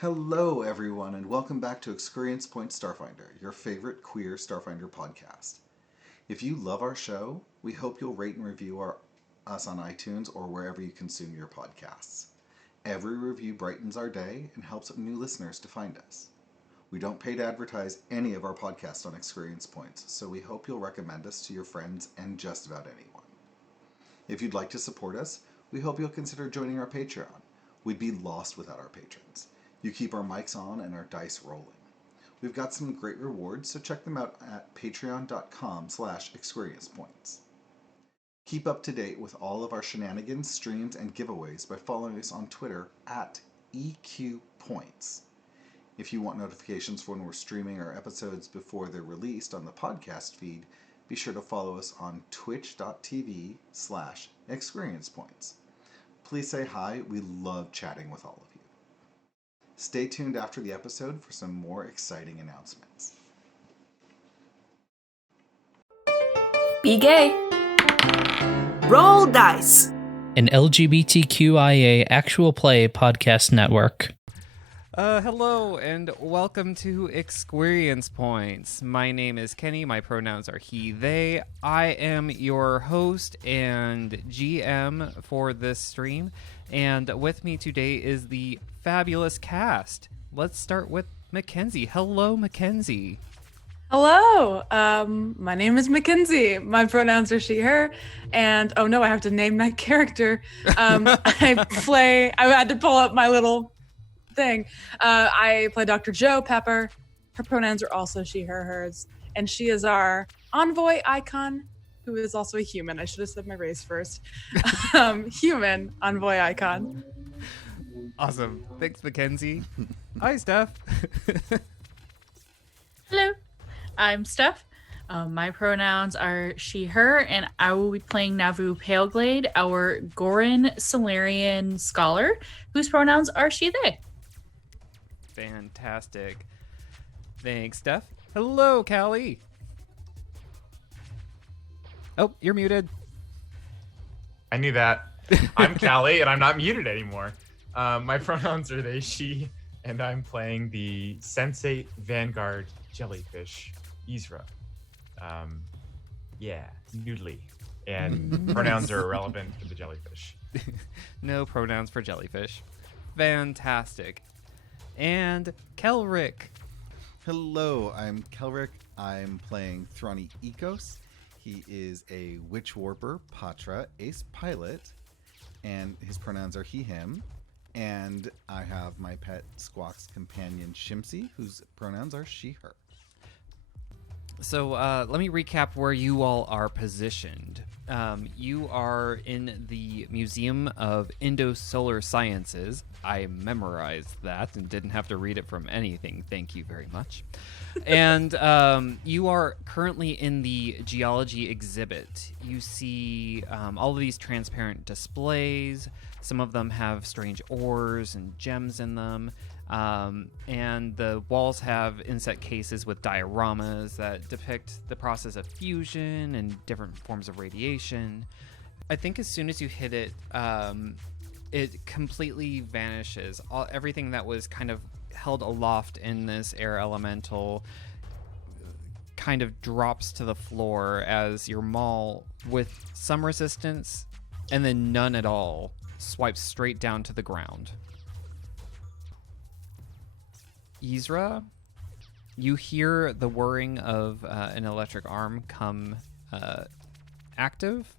Hello, everyone, and welcome back to ExQueerience Points Starfinder, your favorite queer Starfinder podcast. If you love our show, we hope you'll rate and review us on iTunes or wherever you consume your podcasts. Every review brightens our day and helps new listeners to find us. We don't pay to advertise any of our podcasts on ExQueerience Points, so we hope you'll recommend us to your friends and just about anyone. If you'd like to support us, we hope you'll consider joining our Patreon. We'd be lost without our patrons. You keep our mics on and our dice rolling. We've got some great rewards, so check them out at patreon.com/ExQueeriencePoints. Keep up to date with all of our shenanigans, streams, and giveaways by following us on Twitter at EQPoints. If you want notifications for when we're streaming our episodes before they're released on the podcast feed, be sure to follow us on twitch.tv/ExQueeriencePoints. Please say hi, we love chatting with all of you. Stay tuned after the episode for some more exciting announcements. Be gay. Roll dice. An LGBTQIA actual play podcast network. Hello and welcome to ExQueerience Points. My name is Kenny. My pronouns are he, they. I am your host and GM for this stream. And with me today is the fabulous cast. Let's start with Mackenzie. Hello, Mackenzie. Hello, my name is Mackenzie. My pronouns are she, her, and oh no, I have to name that character. I had to pull up my little thing. I play Dr. Joe Pepper. Her pronouns are also she, her, hers, and she is our envoy icon, who is also a human. I should have said my race first. Human envoy icon. Awesome. Thanks, Mackenzie. Hi, Steph. Hello, I'm Steph. My pronouns are she, her, and I will be playing Navu Paleglade, our Goran Solarian scholar, whose pronouns are she, they. Fantastic. Thanks, Steph. Hello, Callie. Oh, you're muted. I knew that. I'm Callie, and I'm not muted anymore. My pronouns are they, she, and I'm playing the Sensate Vanguard Jellyfish, Yzra. Noodly. And pronouns are irrelevant for the jellyfish. No pronouns for jellyfish. Fantastic. And Kelrick. Hello, I'm Kelrick. I'm playing Thrani Ecos. He is a witch warper, Patra, ace pilot, and his pronouns are he, him. And I have my pet Squawk's companion, Shimsy, whose pronouns are she, her. So let me recap where you all are positioned. You are in the Museum of Indo-Solar Sciences. I memorized that and didn't have to read it from anything. Thank you very much. And you are currently in the geology exhibit. You see all of these transparent displays. Some of them have strange ores and gems in them. And the walls have inset cases with dioramas that depict the process of fusion and different forms of radiation. I think as soon as you hit it, it completely vanishes. Everything that was kind of held aloft in this air elemental kind of drops to the floor as your maul, with some resistance and then none at all, swipes straight down to the ground. Yzra, you hear the whirring of an electric arm come active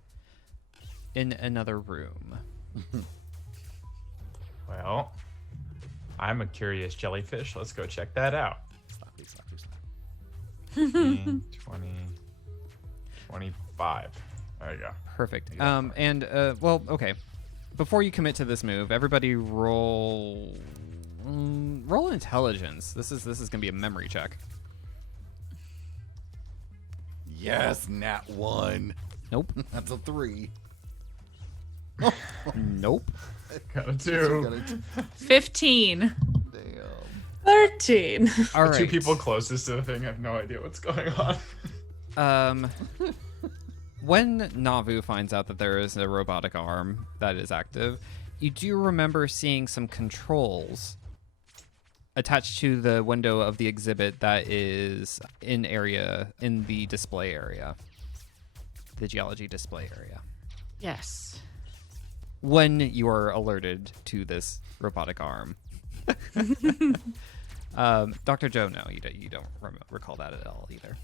in another room. Well, I'm a curious jellyfish. Let's go check that out. 15, 20, 25. There you go. Perfect. Well, okay. Before you commit to this move, everybody roll intelligence. This is gonna be a memory check. Yes, nat 1. Nope. That's a 3. Nope. Got a 2. 15. Damn. 13. All The right. two people closest to the thing have no idea what's going on. When Navu finds out that there is a robotic arm that is active, you do remember seeing some controls attached to the window of the exhibit that is in the display area, the geology display area. Yes. When you are alerted to this robotic arm. Dr. Joe, no, you don't recall that at all either.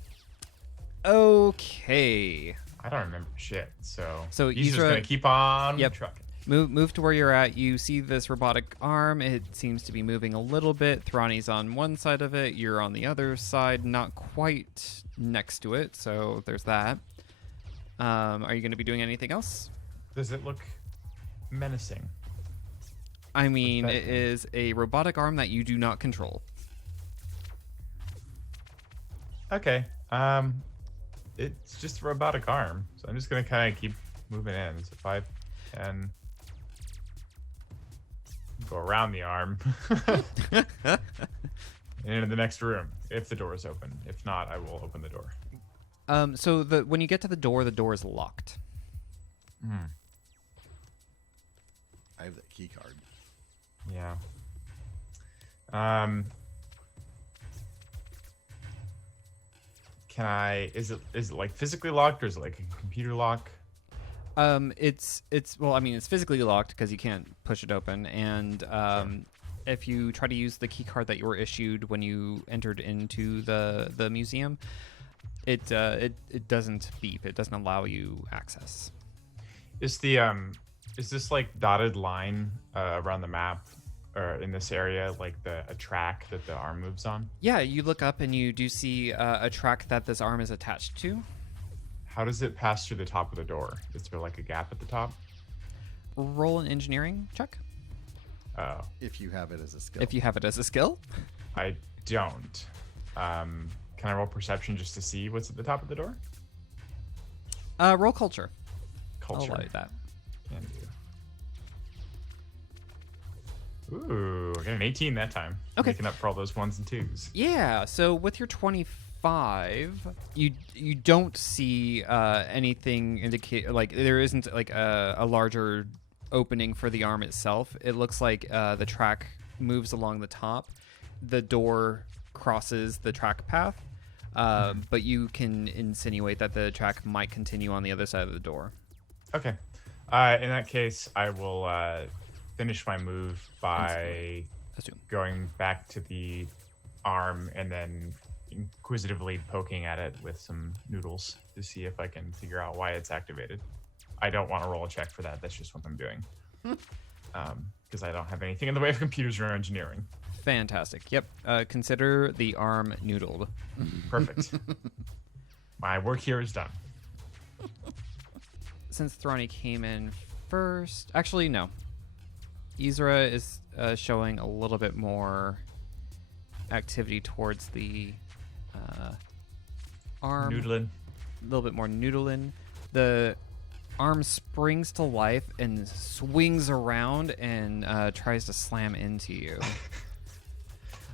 Okay. I don't remember shit, so Yzra, he's just gonna keep on trucking. Move to where you're at. You see this robotic arm. It seems to be moving a little bit. Thrani's on one side of it. You're on the other side, not quite next to it. So there's that. Are you going to be doing anything else? Does it look menacing? I mean, it is a robotic arm that you do not control. Okay. It's just a robotic arm, so I'm just gonna kind of keep moving in. So if I can go around the arm and into the next room, if the door is open. If not, I will open the door. So when you get to the door is locked. I have that key card. Yeah. Can I? Is it like physically locked, or is it like a computer lock? It's well, I mean, it's physically locked because you can't push it open, and if you try to use the key card that you were issued when you entered into the museum, it doesn't beep. It doesn't allow you access. Is this like dotted line around the map or in this area like a track that the arm moves on? Yeah, you look up and you do see a track that this arm is attached to. How does it pass through the top of the door? Is there like a gap at the top? Roll an engineering check. Oh. If you have it as a skill. If you have it as a skill. I don't. Can I roll perception just to see what's at the top of the door? Roll culture. Culture. I'll allow you that. Can do. Ooh, I got an 18 that time. Okay. Making up for all those ones and twos. Yeah, so with your 25, you don't see anything indicate like there isn't like a larger opening for the arm itself. It looks like the track moves along the top. The door crosses the track path, but you can insinuate that the track might continue on the other side of the door. Okay. In that case, I will finish my move by going back to the arm and then inquisitively poking at it with some noodles to see if I can figure out why it's activated. I don't want to roll a check for that. That's just what I'm doing. Because I don't have anything in the way of computers or engineering. Fantastic. Yep. Consider the arm noodled. Perfect. My work here is done. Since Thrani came in first, actually no. Yzra is showing a little bit more activity towards the arm. Noodling. A little bit more noodling. The arm springs to life and swings around and tries to slam into you.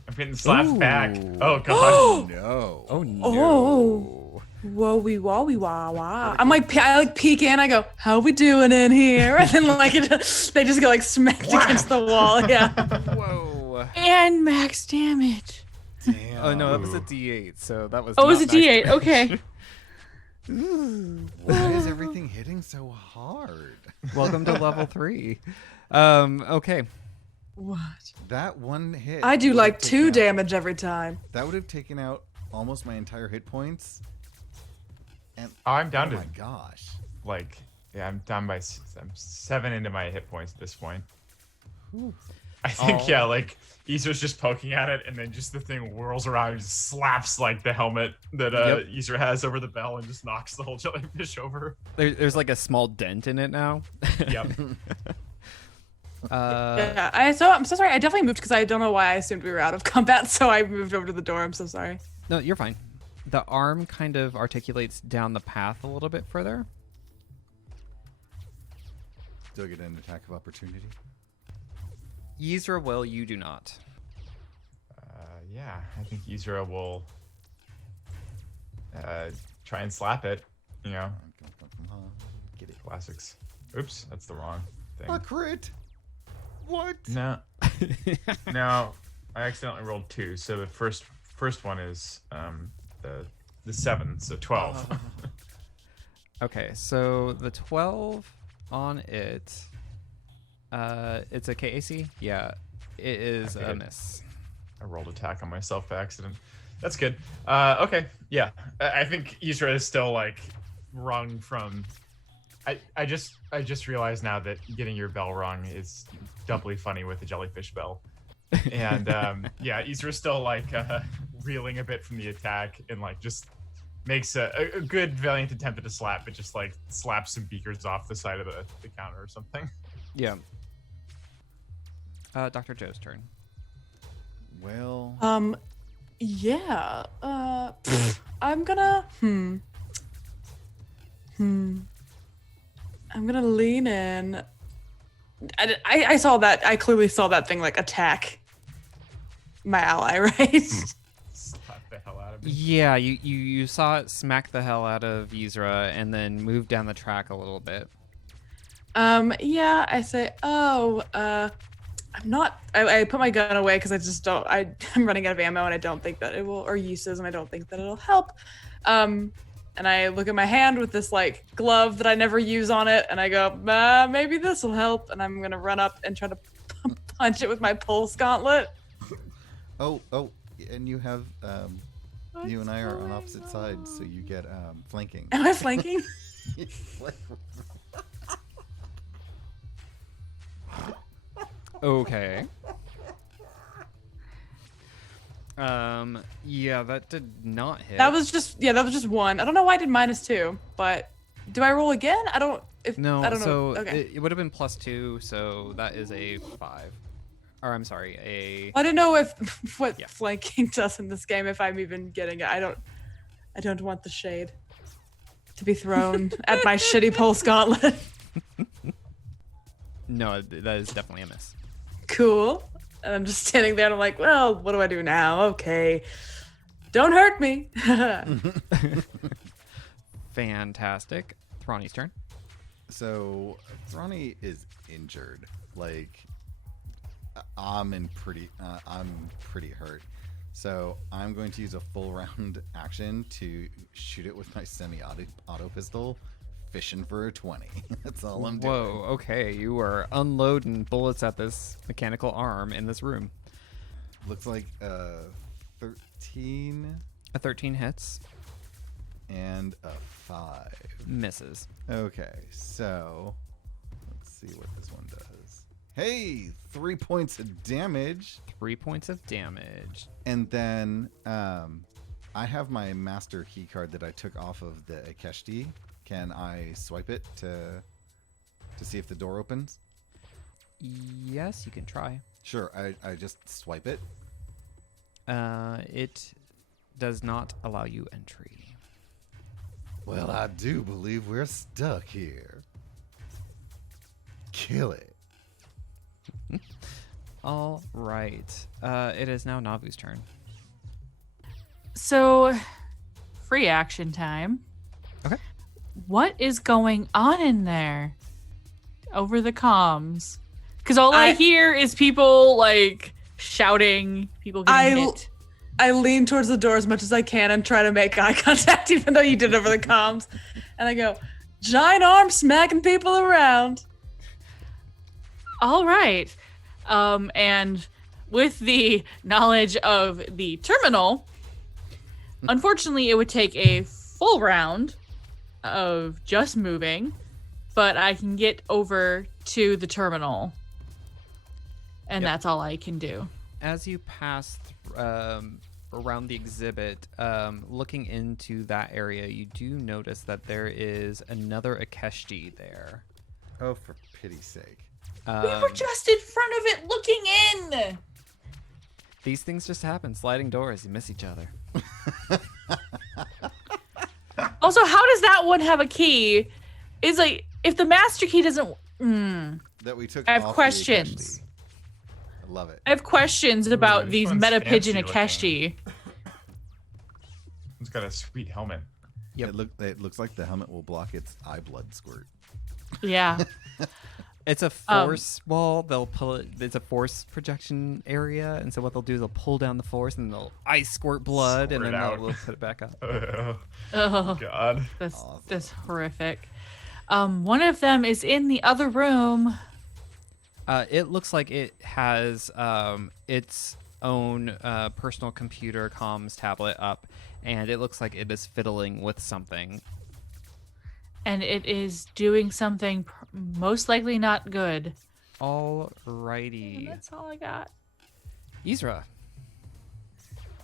I'm getting slapped back. Oh, God. Oh, no. Oh, no. Oh. Whoa-wee, wah-wee, wah-wah. I peek in, I go, how we doing in here? And then they just get like smacked against the wall. Yeah. Whoa. And max damage. Damn. Oh, no, that was a D8, so that was Oh, it was a not max D8. damage. Okay. Why is everything hitting so hard? Welcome to level 3. Okay. What? That one hit. I do would like have 2 taken out- damage every time. That would have taken out almost my entire hit points. And I'm down oh to my gosh. I'm down by I'm 7 into my hit points at this point. Whew. I think Yzra's just poking at it, and then just the thing whirls around and just slaps like the helmet that Yzra has over the bell and just knocks the whole jellyfish over. There's like a small dent in it now. Yep. Yeah, I'm so sorry. I definitely moved because I don't know why I assumed we were out of combat, so I moved over to the door. I'm so sorry. No, you're fine. The arm kind of articulates down the path a little bit further. Do I get an attack of opportunity? Yzra will, you do not. Yeah, I think Yzra will try and slap it. You know, Get it. classics. Oops, that's the wrong thing. A crit. What? No. No. I accidentally rolled 2, so the first one is the 7, so 12. Okay, so the 12 on it, it's a KAC? Yeah, it is a miss. I rolled attack on myself by accident. That's good. Okay, yeah. I think Yzra is still like rung from. I just realized now that getting your bell rung is doubly funny with the jellyfish bell. And yeah, Yzra's still like reeling a bit from the attack and like just makes a good valiant attempt at a slap, but just like slaps some beakers off the side of the counter or something. Yeah. Dr. Joe's turn. Well, Yeah. I'm gonna. I'm gonna lean in. I saw that. I clearly saw that thing like attack my ally, right? Slap the hell out of me. Yeah, you saw it smack the hell out of Yzra and then move down the track a little bit. Yeah. I say, I'm not. I put my gun away because I just don't. I'm running out of ammo and I don't think that it will, or uses, and I don't think that it'll help. And I look at my hand with this like glove that I never use on it, and I go, maybe this will help. And I'm gonna run up and try to punch it with my pulse gauntlet. oh, and you have you and I are on opposite sides, so you get flanking. Am I flanking? Okay. Yeah, that did not hit. That was just one. I don't know why I did -2, but do I roll again? I don't No, know. so Okay. it would have been +2, so that is a 5. Or I'm sorry, a I don't know if what Yeah. flanking does in this game, if I'm even getting it. I don't want the shade to be thrown at my shitty pulse gauntlet. No, that is definitely a miss. Cool. And I'm just standing there and I'm like, well, what do I do now? Okay. Don't hurt me. Fantastic. Thrani's turn. So Thrani is injured. Like I'm pretty hurt. So I'm going to use a full round action to shoot it with my semi-auto pistol, fishing for a 20. That's all I'm doing. Whoa, okay. You are unloading bullets at this mechanical arm in this room. Looks like 13 A 13 hits. and a 5. Misses. Okay, so let's see what this one does. Hey, 3 points of damage. 3 points of damage. And then I have my master key card that I took off of the Akeshti. Can I swipe it to see if the door opens? Yes, you can try. Sure, I just swipe it. It does not allow you entry. Well, I do believe we're stuck here. Kill it. All right. It is now Navu's turn. So, free action time. Okay. What is going on in there? Over the comms. Because all I hear is people, like, shouting, people getting hit. I lean towards the door as much as I can and try to make eye contact, even though you did over the comms. And I go, giant arm smacking people around. All right. And with the knowledge of the terminal, unfortunately, it would take a full round of just moving, but I can get over to the terminal. And Yep. that's all I can do. As you pass around the exhibit, looking into that area, you do notice that there is another Akeshti there. Oh, for pity's sake. We were just in front of it looking in. These things just happen. Sliding doors. You miss each other. Also, how does that one have a key? Is like, if the master key doesn't... That we took I have off the questions. Akeshti. I love it. I have questions about this these one's meta fancy pigeon looking. Akeshti. It's got a sweet helmet. Yep. It looks like the helmet will block its eye blood squirt. Yeah. It's a force wall. They'll pull it. It's a force projection area, and so what they'll do is they'll pull down the force, and they'll ice squirt blood, and then they'll put it back up. Oh, God. That's horrific. One of them is in the other room. It looks like it has its own personal computer comms tablet up, and it looks like it is fiddling with something. And it is doing something most likely not good. Alrighty. That's all I got. Yzra.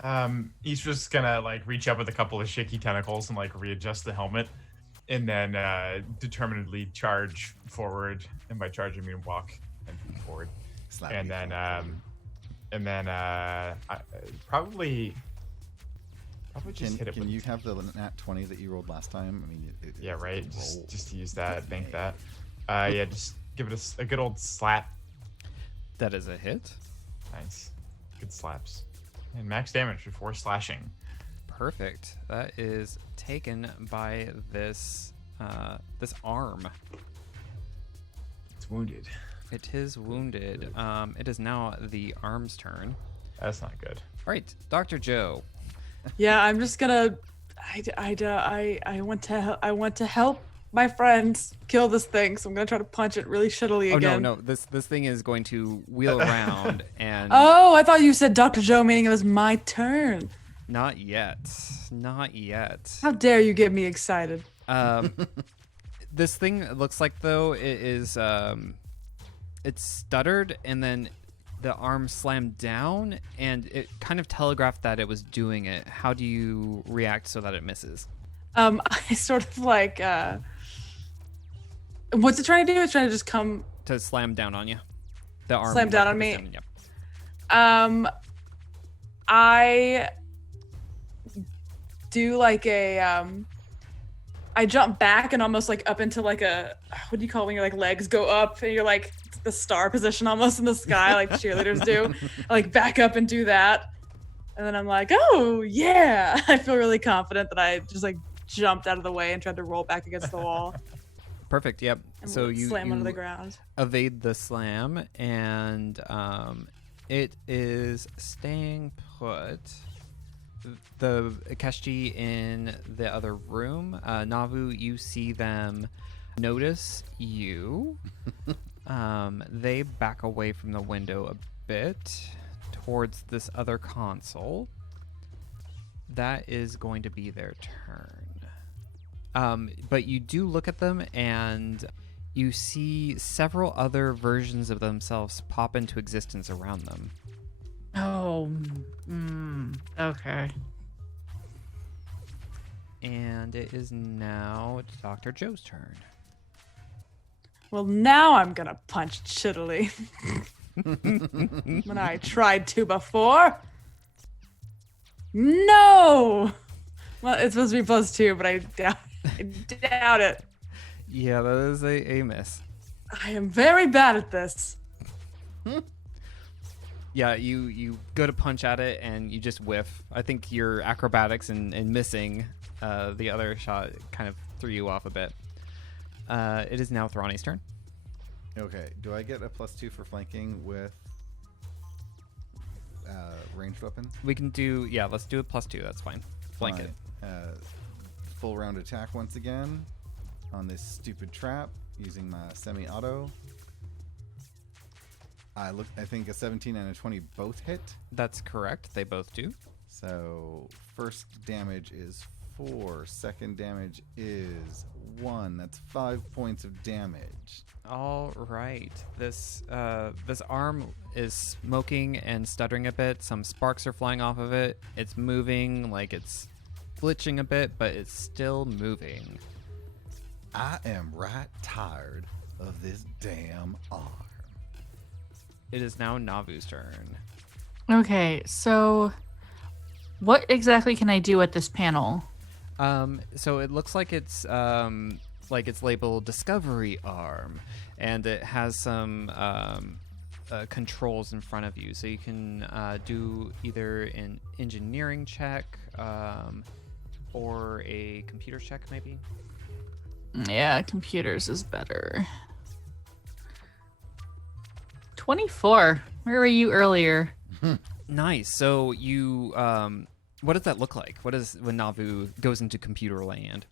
Yzra's gonna like reach up with a couple of shaky tentacles and like readjust the helmet, and then determinedly charge forward. And by charge, I mean walk and forward. And then probably just hit it. Can you have the nat 20 that you rolled last time? I mean, yeah, right. Just use that. Bank that. Yeah, just give it a good old slap. That is a hit. Nice, good slaps. And max damage before slashing. Perfect. That is taken by this arm. It's wounded. It is wounded. It is now the arm's turn. That's not good. All right, Dr. Joe. Yeah, I'm just gonna. I want to help my friends kill this thing, so I'm gonna try to punch it really shittily Oh again. no! This thing is going to wheel around and. Oh, I thought you said Dr. Joe, meaning it was my turn. Not yet. Not yet. How dare you get me excited? This thing looks like though it is it's stuttered and then the arm slammed down and it kind of telegraphed that it was doing it. How do you react so that it misses? I sort of like what's it trying to do? It's trying to just come To slam down on you. The arm Slam down like, on me. Yep. I do like a I jump back and almost like up into like a, what do you call it when your like legs go up and you're like the star position almost in the sky like cheerleaders do. I, like back up and do that. And then I'm like, oh yeah. I feel really confident that I just like jumped out of the way and tried to roll back against the wall. Perfect. Yep. And So you slam onto the ground. evade the slam and it is staying put. The Keshti in the other room, Navu, you see them notice you. They back away from the window a bit towards this other console. That is going to be their turn. But you do look at them and you see several other versions of themselves pop into existence around them. Oh, okay. And it is now Dr. Joe's turn. Well, now I'm gonna punch shittily. When I tried to before. No! Well, it's supposed to be +2, but I doubt it. Yeah, that is a miss. I am very bad at this. Yeah, you go to punch at it and you just whiff. I think your acrobatics and missing the other shot kind of threw you off a bit. It is now Thrani's turn. Okay, do I get a +2 for flanking with ranged weapons? We can do, yeah, let's do a +2. That's fine. Flank it. Full round attack once again on this stupid trap using my semi-auto. I think a 17 and a 20 both hit. That's correct. They both do. So first damage is 4. Second damage is 1. That's 5 points of damage. All right. This arm is smoking and stuttering a bit. Some sparks are flying off of it. It's moving, like it's glitching a bit, but it's still moving. I am right tired of this damn arm. It is now Navu's turn. Okay, so what exactly can I do at this panel? So it looks like it's labeled Discovery Arm, and it has some controls in front of you. So you can do either an engineering check or a computer check, maybe. Yeah, computers is better. 24. Where were you earlier? Nice. So you, what does that look like? What is when Navu goes into computer land?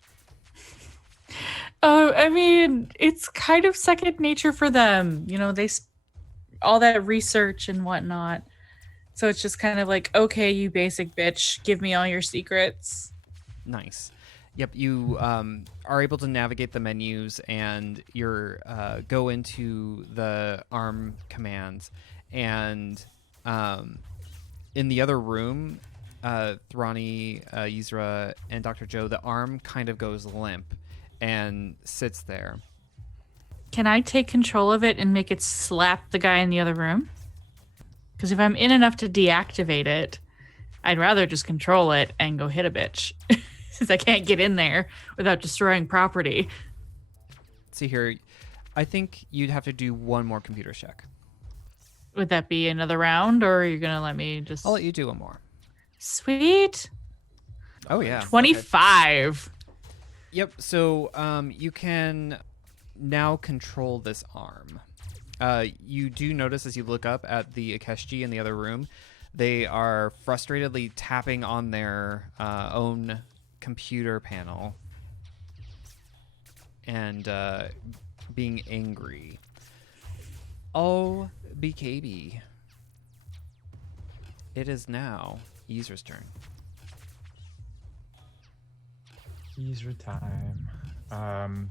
Oh, I mean, it's kind of second nature for them. You know, all that research and whatnot. So it's just kind of like, okay, you basic bitch, give me all your secrets. Nice. Yep, you are able to navigate the menus and you're go into the ARM commands, and in the other room, Thrani, Yzra, and Dr. Joe, the ARM kind of goes limp and sits there. Can I take control of it and make it slap the guy in the other room? Because if I'm in enough to deactivate it, I'd rather just control it and go hit a bitch. Since I can't get in there without destroying property. Let's see here. I think you'd have to do one more computer check. Would that be another round, or are you going to let me just... I'll let you do one more. Sweet. Oh, yeah. 25. Okay. Yep, so you can now control this arm. You do notice as you look up at the Akeshji in the other room, they are frustratedly tapping on their own computer panel and being angry. Oh, BKB. It is now Yzra's turn. Yzra time.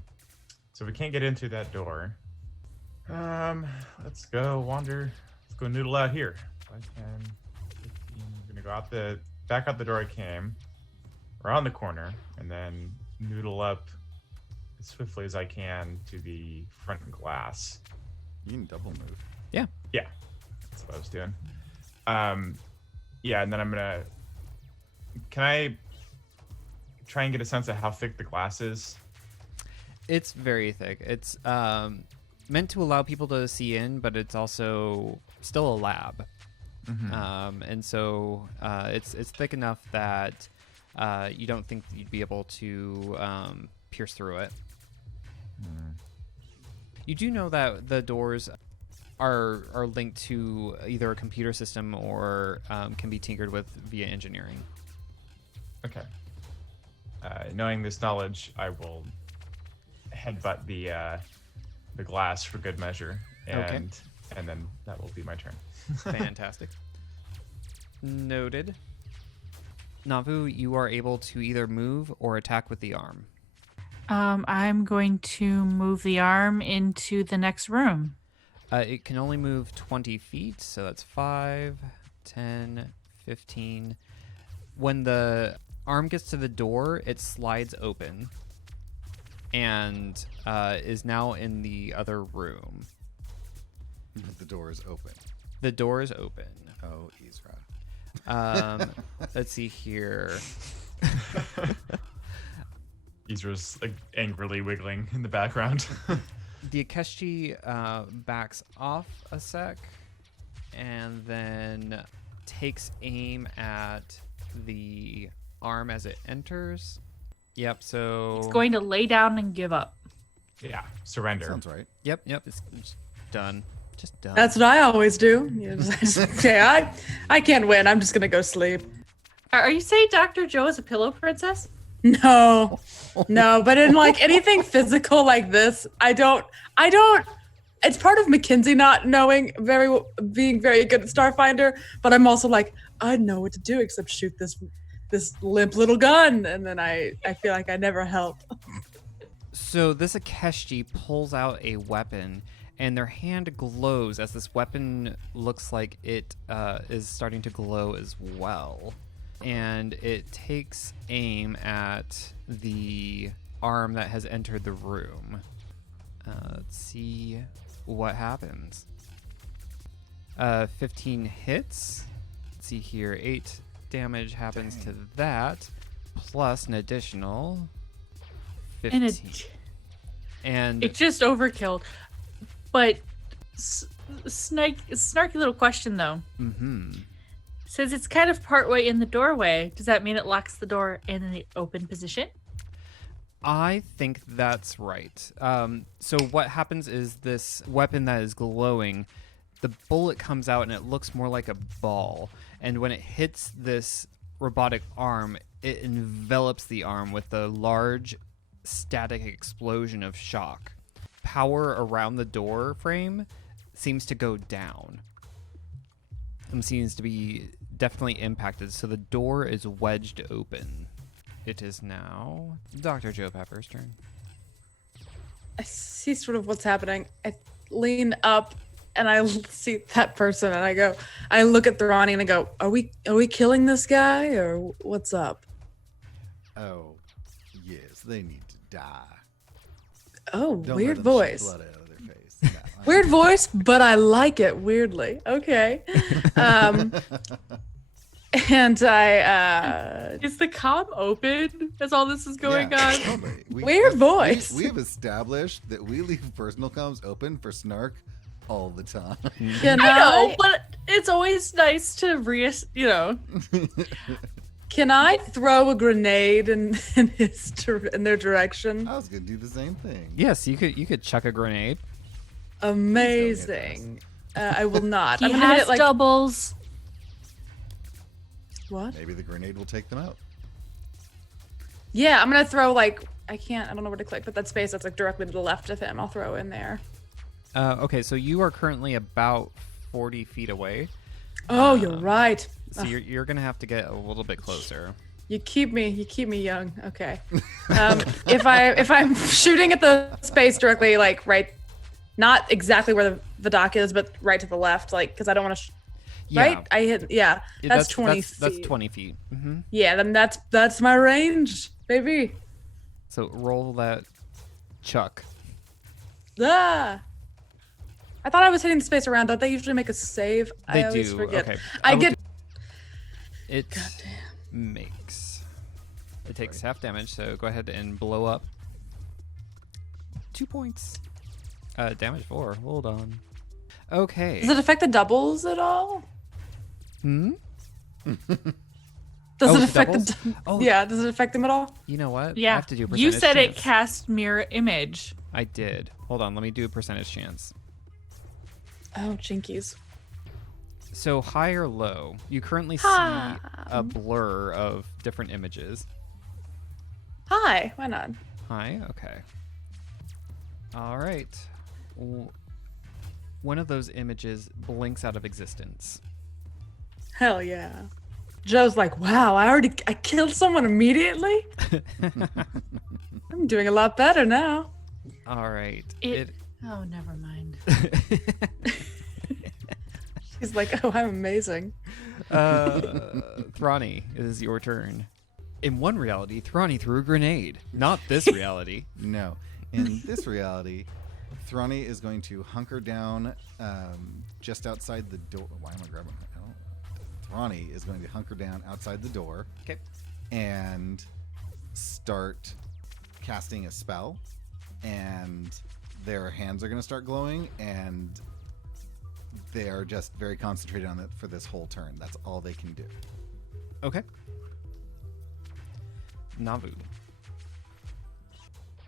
So we can't get into that door. Let's go wander. Let's go noodle out here. 5, 10, 15. I'm gonna go back out the door I came, around the corner, and then noodle up as swiftly as I can to the front glass. You can double move. Yeah. Yeah, that's what I was doing. Yeah, and then can I try and get a sense of how thick the glass is? It's very thick. It's meant to allow people to see in, but it's also still a lab. Mm-hmm. And so it's thick enough that you don't think you'd be able to pierce through it. You do know that the doors are linked to either a computer system or can be tinkered with via engineering. Okay. Knowing this knowledge, I will headbutt the glass for good measure, and then that will be my turn. Fantastic. Noted. Navu, you are able to either move or attack with the arm. I'm going to move the arm into the next room. It can only move 20 feet, so that's 5, 10, 15. When the arm gets to the door, it slides open and is now in the other room. The door is open. The door is open. Oh, Yzra. Let's see here. Yzra's like angrily wiggling in the background. The Akeshji backs off a sec and then takes aim at the arm as it enters. Yep, so... It's going to lay down and give up. Yeah, surrender. Sounds right. Yep, it's done. Just done. That's what I always do. Okay, I can't win. I'm just gonna go sleep. Are you saying Dr. Joe is a pillow princess? No, but in like anything physical like this, I don't. It's part of Mackenzie not knowing being very good at Starfinder, but I'm also like, I know what to do except shoot this limp little gun, and then I feel like I never help. So this Akeshji pulls out a weapon, and their hand glows as this weapon looks like it is starting to glow as well. And it takes aim at the arm that has entered the room. Let's see what happens. 15 hits. Let's see here. 8 damage happens to that, plus an additional 15. And it just overkilled. But snarky little question though. Says it's kind of partway in the doorway. Does that mean it locks the door in the open position? I think that's right. So what happens is this weapon that is glowing the bullet comes out and it looks more like a ball. And when it hits this robotic arm, it envelops the arm with a large static explosion of shock. Power around the door frame seems to go down. It seems to be definitely impacted, so the door is wedged open. It is now Dr. Joe Pepper's turn. I see sort of what's happening. I lean up and I see that person and I look at Thrani and I go, are we killing this guy or what's up? Oh, yes, they need to die. Oh, Don't weird let them shoot voice. blood out of their face. No, Weird voice, but I like it weirdly. Okay. And I Is the comm open as all this is going Yeah, on? totally. Weird voice. We have established that we leave personal comms open for snark all the time. can I know, but it's always nice to Can I throw a grenade in their direction? I was gonna do the same thing. Yes, you could chuck a grenade. Amazing. I will not. He I'm gonna hit has it like doubles. what? Maybe the grenade will take them out. Yeah, I'm gonna throw I don't know where to click, but that space that's like directly to the left of him, I'll throw in there. Okay, so you are currently about 40 feet away. Oh, you're right. So you're gonna have to get a little bit closer. You keep me young. Okay. If I'm shooting at the space directly, right, not exactly where the dock is, but right to the left, because I don't want to. Right? I hit. Yeah, that's 20 feet. That's 20 feet. Mm-hmm. Yeah, then that's my range, baby. So roll that chuck. Ah. I thought I was hitting the space around. Don't they usually make a save? They I always do. forget. Okay. I get. It makes. It takes half damage, so go ahead and blow up. 2 points. Damage 4. Hold on. Okay. Does it affect the doubles at all? Hmm? Does Oh, it the affect doubles? the? Oh. Yeah. Does it affect them at all? You know what? I Yeah. have to do a You percentage said it chance. cast mirror image. I did. Hold on. Let me do a percentage chance. Oh, jinkies. So high or low? You currently see Hi. a blur of different images. Hi. Why not? High? Okay. All right. One of those images blinks out of existence. Hell yeah. Joe's like, wow, I killed someone immediately. I'm doing a lot better now. All right. Oh, never mind. He's like, oh, I'm amazing. Thrani, it is your turn. In one reality, Thrani threw a grenade. Not this reality. No. In this reality, Thrani is going to hunker down just outside the door. Why am I grabbing her? Thrani is going to hunker down outside the door. Okay. And start casting a spell. And their hands are going to start glowing. And they are just very concentrated on it for this whole turn. That's all they can do. Okay. Navu.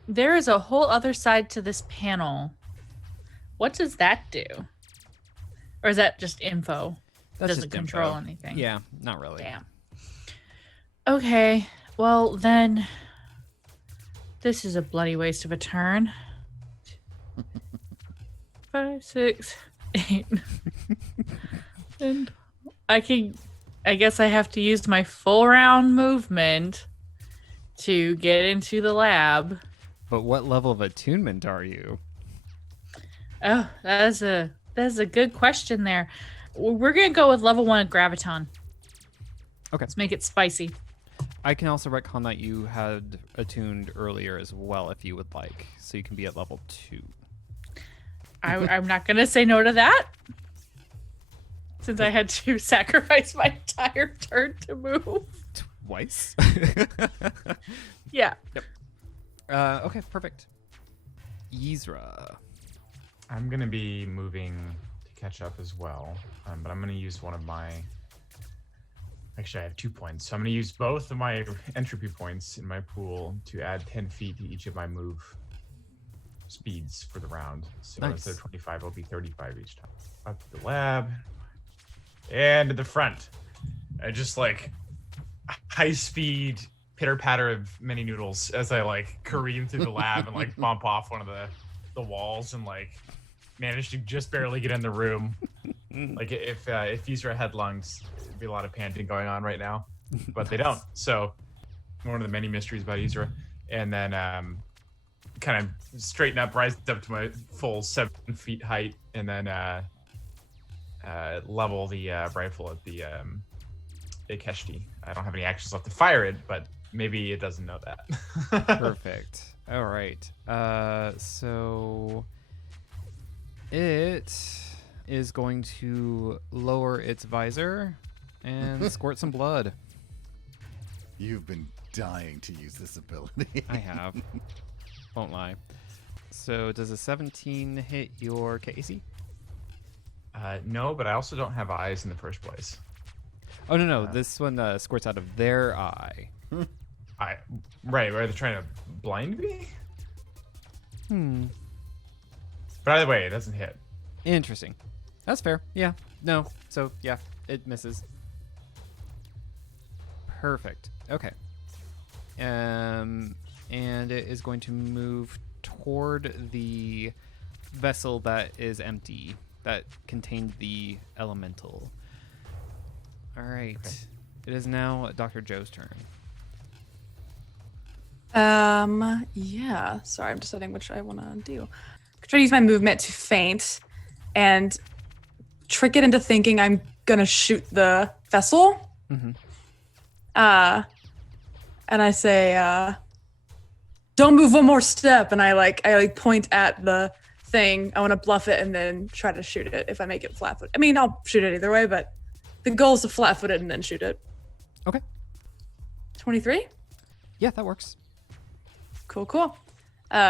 There is a whole other side to this panel. What does that do? Or is that just info? That's Doesn't just control info. anything. Yeah, not really. Damn. Okay. Well, then this is a bloody waste of a turn. 5, 6, 8. And I guess I have to use my full round movement to get into the lab. But what level of attunement are you? Oh, that's a good question there. We're gonna go with level 1 graviton. Okay. Let's make it spicy. I can also retcon that you had attuned earlier as well if you would like. So you can be at level 2. I'm not gonna say no to that. Since I had to sacrifice my entire turn to move. Twice? Yeah. Okay, perfect. Yzra. I'm gonna be moving to catch up as well, but I'm gonna use one of my. Actually, I have 2 points, so I'm gonna use both of my entropy points in my pool to add 10 feet to each of my move. speeds for the round. So Nice. instead of 25, it'll be 35 each time. Up to the lab and to the front. Just like high speed pitter patter of mini noodles as I like careen through the lab and like bump off one of the walls and like manage to just barely get in the room. Like if Yzra had lungs, it'd be a lot of panting going on right now, but they don't. So one of the many mysteries about Yzra. And then kind of straighten up, rise up to my full 7 feet height, and then level the rifle at the Keshti. I don't have any actions left to fire it, but maybe it doesn't know that. Perfect. All right. So it is going to lower its visor and squirt some blood. You've been dying to use this ability. I have. Won't lie. So does a 17 hit your KAC? No, but I also don't have eyes in the first place. Oh, no. This one squirts out of their eye. Right, are they trying to blind me? Hmm. But either way, it doesn't hit. Interesting. That's fair. Yeah. No. So, yeah, it misses. Perfect. Okay. And it is going to move toward the vessel that is empty, that contained the elemental. All right. Okay. It is now Dr. Joe's turn. Yeah. Sorry, I'm deciding which I want to do. I'm trying to use my movement to feint and trick it into thinking I'm gonna shoot the vessel. Mm-hmm. And I say, "Don't move one more step." And I point at the thing. I want to bluff it and then try to shoot it. If I make it flat-footed, I mean, I'll shoot it either way. But the goal is to flat-foot it and then shoot it. Okay. 23. Yeah, that works. Cool.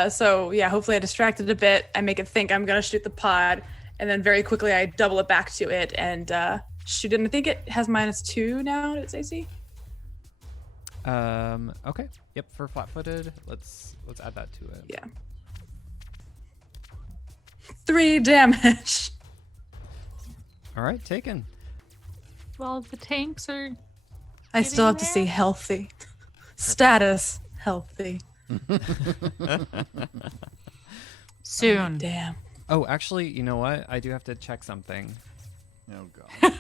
So yeah, hopefully I distracted a bit. I make it think I'm gonna shoot the pod, and then very quickly I double it back to it and shoot it. And I think it has -2 now to its AC. Okay. Yep, for flat-footed, let's add that to it. Yeah. 3 damage. All right, taken. Well, the tanks are. I still have Getting to see there? healthy. Status healthy. Soon. Damn. Oh, actually, you know what? I do have to check something. Oh god.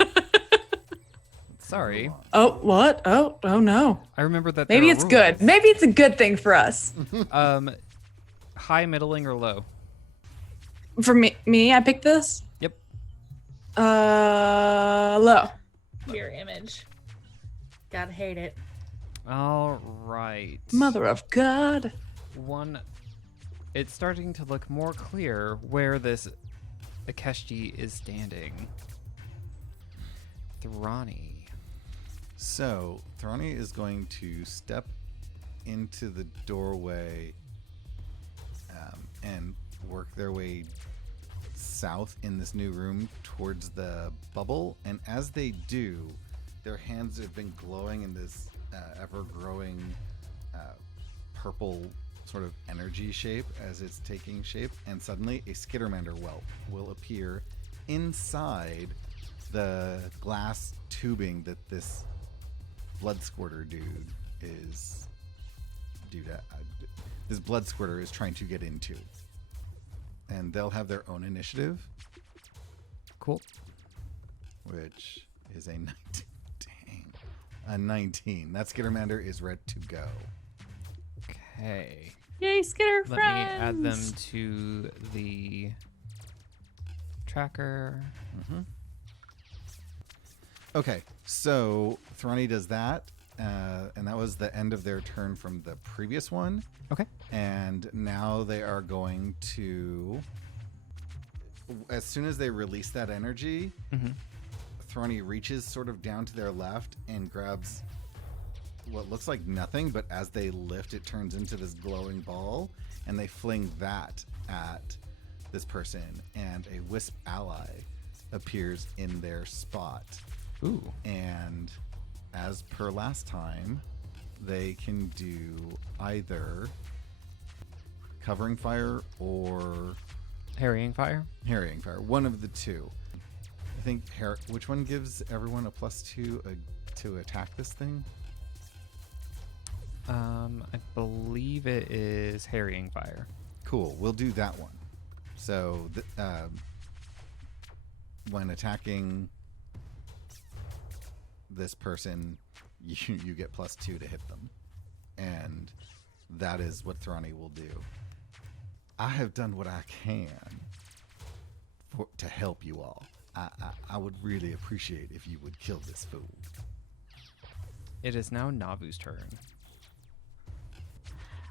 Sorry. Oh, what? Oh no. I remember that Maybe there are it's good. rules. Maybe it's a good thing for us. High, middling, or low? For me, I picked this. Yep. Low. Your image. Gotta hate it. All right. Mother of God. It's starting to look more clear where this Akeshti is standing. Thrani. So, Thrani is going to step into the doorway and work their way south in this new room towards the bubble. And as they do, their hands have been glowing in this ever-growing purple sort of energy shape as it's taking shape. And suddenly a Skittermander whelp will appear inside the glass tubing that this blood squirter dude is this blood squirter is trying to get into, and they'll have their own initiative, Cool. which is a 19. Dang, a 19. That Skittermander is ready to go. Okay. Yay, Skitter Let friends! me add them to the tracker. Okay, so Thrani does that, and that was the end of their turn from the previous one. Okay. And now they are going to, as soon as they release that energy, Thrani reaches sort of down to their left and grabs what looks like nothing, but as they lift, it turns into this glowing ball, and they fling that at this person, and a wisp ally appears in their spot. Ooh. And as per last time, they can do either covering fire or Harrying fire. harrying fire. One of the two. I think which one gives everyone a +2 to attack this thing? I believe it is harrying fire. Cool. We'll do that one. So when attacking this person, you get +2 to hit them, and that is what Thrani will do. I have done what I can to help you all. I would really appreciate if you would kill this fool. It is now Navu's turn.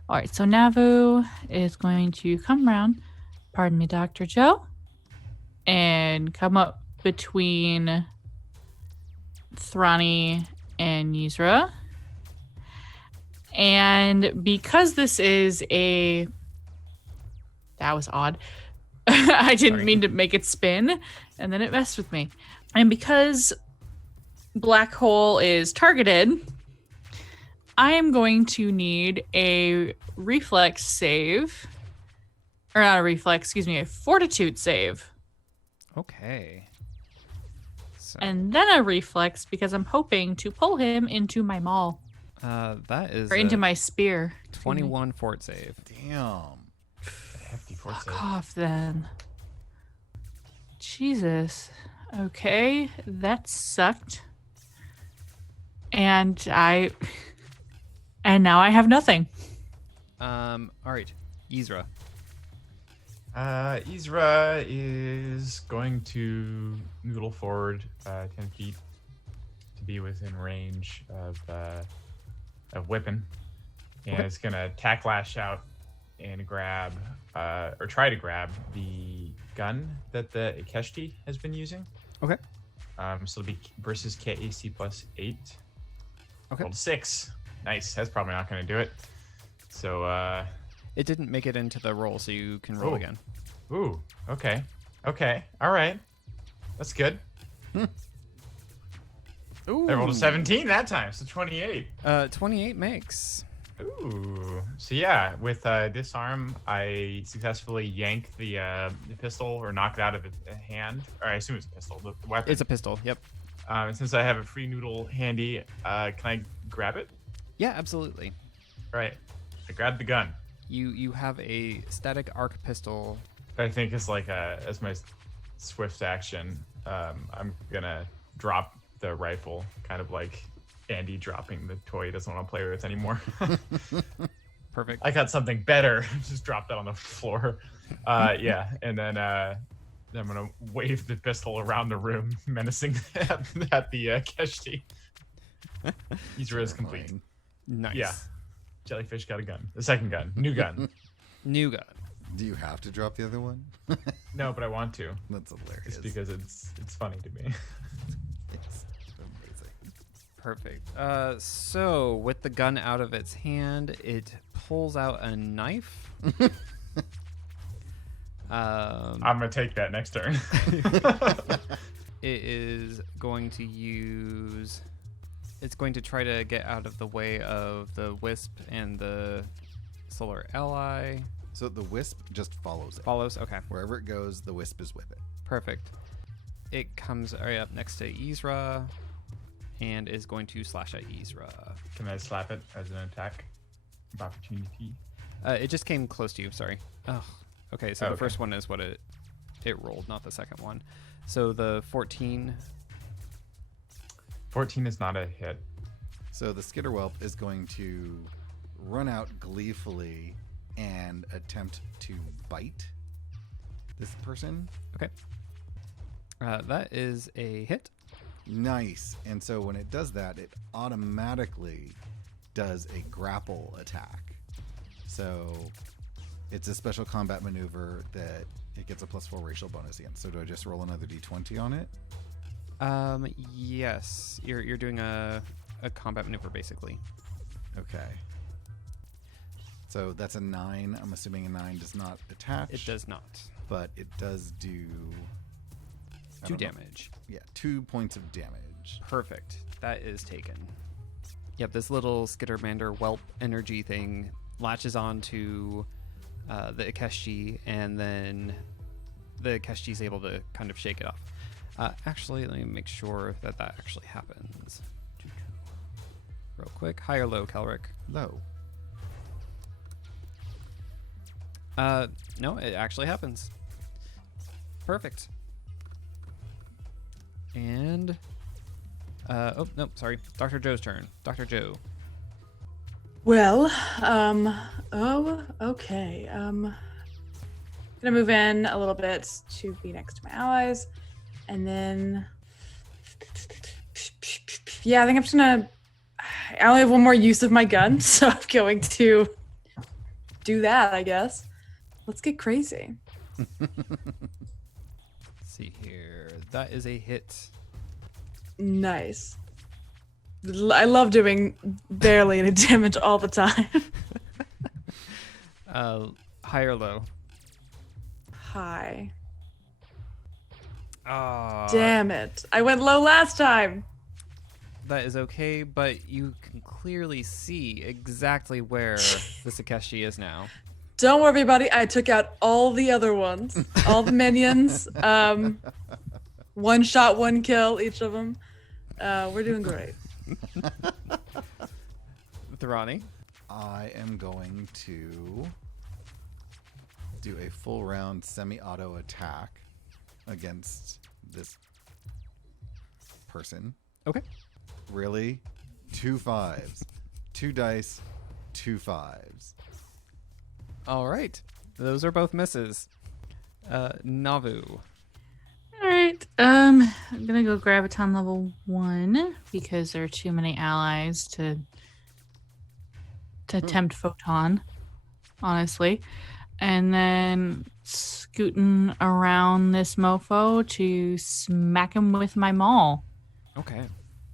All right, so Navu is going to come around, pardon me, Dr. Joe, and come up between Thrani and Yzra. And because this is that was odd. I didn't mean to make it spin, and then it messed with me. And because Black Hole is targeted, I am going to need a reflex save. Or not a reflex, excuse me, a fortitude save. Okay. So, And then a reflex because I'm hoping to pull him into my maul. that is Or into my spear. 21 fort save. Damn. Hefty force save. Fuck off then. Jesus. Okay, that sucked. And now I have nothing. All right, Yzra. Yzra is going to noodle forward 10 feet to be within range of whipping, and it's gonna attack lash out and grab or try to grab the gun that the Ikeshti has been using. Okay. So it'll be versus KAC +8. Okay. Rolled 6. Nice. That's probably not going to do it. So, It didn't make it into the roll, so you can roll Oh. again. ooh, okay. Okay. All right. That's good. Ooh. I rolled a 17 that time, so 28. 28 makes. Ooh. So yeah, with disarm, I successfully yank the pistol or knock it out of its hand. Or I assume it's a pistol, the weapon. It's a pistol. Yep. And since I have a free noodle handy, can I grab it? Yeah, absolutely. All right. I grabbed the gun. You have a static arc pistol. I think it's like as my swift action, I'm gonna drop the rifle, kind of like Andy dropping the toy he doesn't want to play with anymore. Perfect. I got something better. Just drop that on the floor. Yeah, and then I'm gonna wave the pistol around the room, menacing at the Keshti. Yzra is complete. Nice. Yeah, jellyfish got a gun. The second gun, new gun. New gun. Do you have to drop the other one? No, but I want to. That's hilarious. Just because it's funny to me. It's amazing. Perfect. So with the gun out of its hand, it pulls out a knife. I'm gonna take that next turn. It is going to use. It's going to try to get out of the way of the wisp and the solar ally. So the wisp just follows it. Follows. Okay. Wherever it goes, the wisp is with it. Perfect. It comes right up next to Yzra and is going to slash at Yzra. Can I slap it as an attack of opportunity? It just came close to you. Sorry. Oh. Okay. So Oh, the okay. first one is what it rolled, not the second one. So the 14. 14 is not a hit. So the skitterwhelp is going to run out gleefully and attempt to bite this person. Okay. That is a hit. Nice. And so when it does that, it automatically does a grapple attack. So it's a special combat maneuver that it gets a +4 racial bonus against. So do I just roll another d20 on it? Yes. You're doing a combat maneuver basically. Okay. So that's a 9. I'm assuming a 9 does not attach. It does not. But it does do... I 2 don't know. damage. Yeah, 2 points of damage. Perfect. That is taken. Yep, this little Skittermander whelp energy thing latches on to the Ikeshi, and then the Ikeshi is able to kind of shake it off. Actually, let me make sure that actually happens. Real quick. High or low, Kelric? Low. No, it actually happens. Perfect. And oh no, sorry. Dr. Joe's turn. Dr. Joe. Well, okay. Gonna move in a little bit to be next to my allies, and then yeah, I think I'm just gonna. I only have one more use of my gun, so I'm going to do that, I guess. Let's get crazy. Let's see here. That is a hit. Nice. I love doing barely any damage all the time. High or low? Hi. Ah. Damn it. I went low last time. That is okay, but you can clearly see exactly where the Sakeshi is now. Don't worry, everybody. I took out all the other ones, all the minions. One shot, one kill, each of them. We're doing great. Thrani? I am going to do a full round semi-auto attack against this person. Okay. Really? 2 5s. 2 dice, 2 5s. All right. Those are both misses. Navu. All right. I'm gonna go Graviton level 1 because there are too many allies to tempt Photon, honestly. And then scooting around this mofo to smack him with my maul. Okay.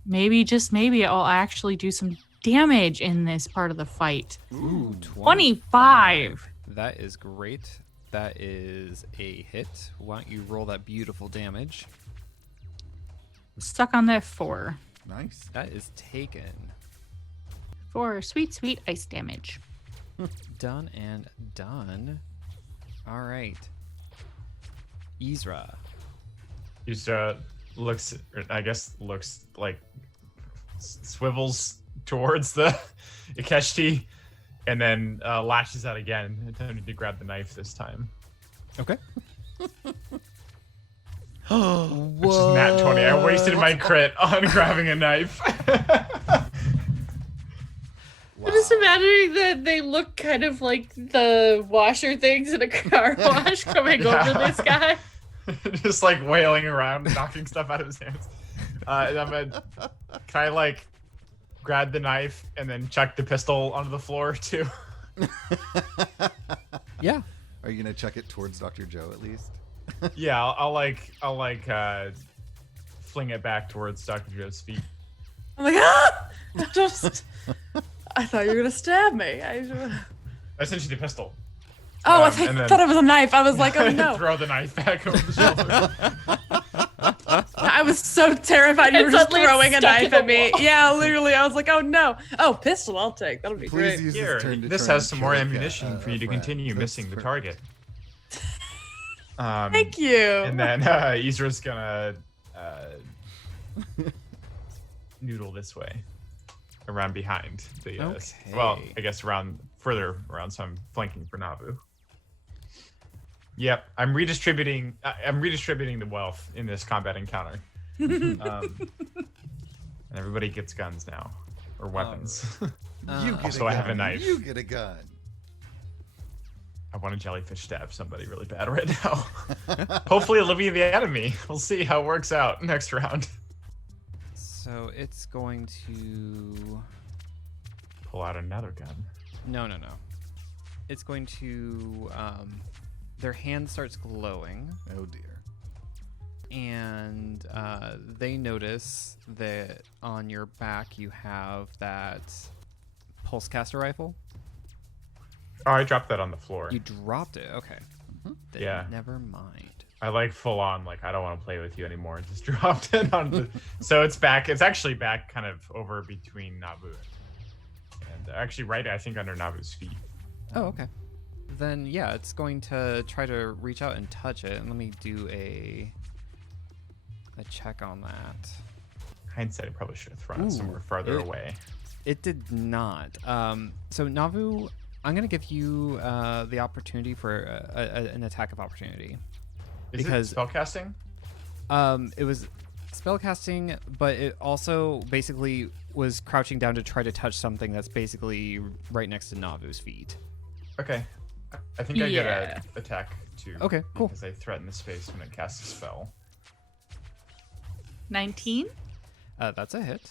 Maybe, just maybe, I'll actually do some damage in this part of the fight. Ooh, 25. That is great. That is a hit. Why don't you roll that beautiful damage? Stuck on that 4. Nice. That is taken. 4 sweet, sweet ice damage. Done and done. All right. Yzra. Yzra looks like swivels towards the Ikeshi and then lashes out again, attempting to grab the knife this time. Okay. Which is nat 20. I wasted my crit on grabbing a knife. I'm just imagining that they look kind of like the washer things in a car wash coming over this guy. Just like wailing around, knocking stuff out of his hands. And can I like grab the knife and then chuck the pistol onto the floor too? Yeah. Are you gonna chuck it towards Dr. Joe at least? Yeah, I'll fling it back towards Dr. Joe's feet. I'm like, I thought you were gonna stab me. I sent you the pistol. Oh, I and then- thought it was a knife. I was like, oh no. Throw the knife back over the shoulder. I was so terrified you And were just suddenly it's throwing a stuck in knife the at me. wall. Yeah, literally. I was like, oh no. Oh, pistol, I'll take. That'll be Please great. use Here, this turn to this try has and some more kill ammunition for you to friend. continue That's missing the perfect. target. Thank you. And then Yzra's gonna noodle this way, around behind the. Okay. Well, I guess further around, so I'm flanking for Navu. Yep, I'm redistributing. I'm redistributing the wealth in this combat encounter. And everybody gets guns now, or weapons. You get Also, a I have a gun. knife. You get a gun. I want a jellyfish stab somebody really bad right now. Hopefully it'll be the enemy. We'll see how it works out next round. So it's going to. Pull out another gun. No. It's going to. Their hand starts glowing, Oh dear. and they notice that on your back you have that pulse caster rifle. Oh, I dropped that on the floor. You dropped it. Okay. Then Yeah. Never mind. I like full on, like, I don't want to play with you anymore. Just dropped it on the. So it's back. It's actually back kind of over between Navu and actually right, I think, under Navu's feet. Oh, okay. then yeah, it's going to try to reach out and touch it. And let me do a check on that. Hindsight, I probably should have thrown it somewhere farther away. It did not. So Navu, I'm going to give you the opportunity for an attack of opportunity. Is it spellcasting? It was spellcasting, but it also basically was crouching down to try to touch something that's basically right next to Navu's feet. Okay. I think I get an attack too. Okay, cool. Because I threaten the space when it casts a spell. 19. That's a hit.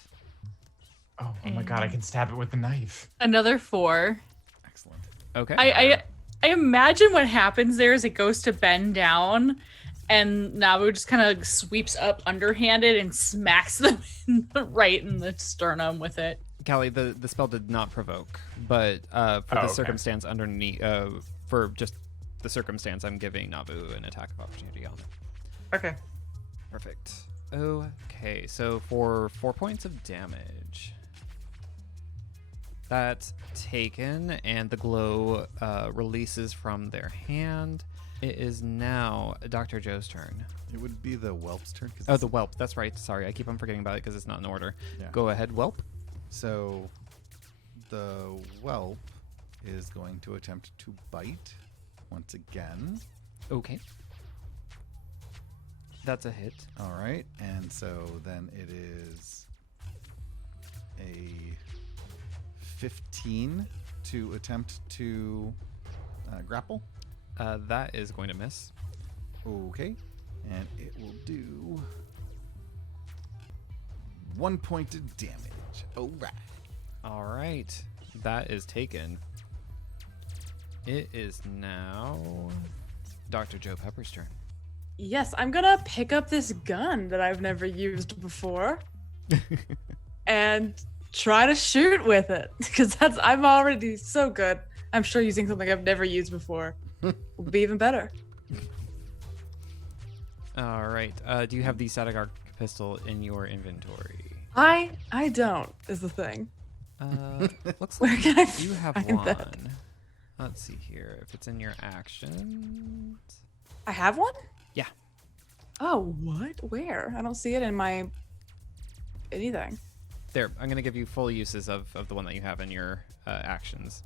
Oh my god, I can stab it with the knife. Another 4. Excellent. Okay. I imagine what happens there is it goes to bend down, and Navu just kind of sweeps up underhanded and smacks them right in the sternum with it. Callie, the spell did not provoke, but for the circumstance underneath, for just the circumstance, I'm giving Navu an attack of opportunity on it. Okay. Perfect. Okay, so for 4 points of damage, that's taken, and the glow releases from their hand. It is now Dr. Joe's turn. It would be the whelp's turn. Oh, the whelp. That's right. Sorry, I keep on forgetting about it because it's not in order. Yeah. Go ahead, whelp. So the whelp is going to attempt to bite once again. Okay. That's a hit. All right. And so then it is a 15 to attempt to grapple. That is going to miss. Okay. And it will do 1 point of damage. All right. All right. That is taken. It is now Dr. Joe Pepper's turn. Yes, I'm gonna pick up this gun that I've never used before and try to shoot with it, because I'm already so good. I'm sure using something I've never used before will be even better. All right. Do you have the static arc pistol in your inventory? I don't is the thing. Looks Where like can I you have find one. that? Let's see here. If it's in your actions. I have one? Yeah. Oh, what? Where? I don't see it in my anything. There. I'm going to give you full uses of the one that you have in your actions.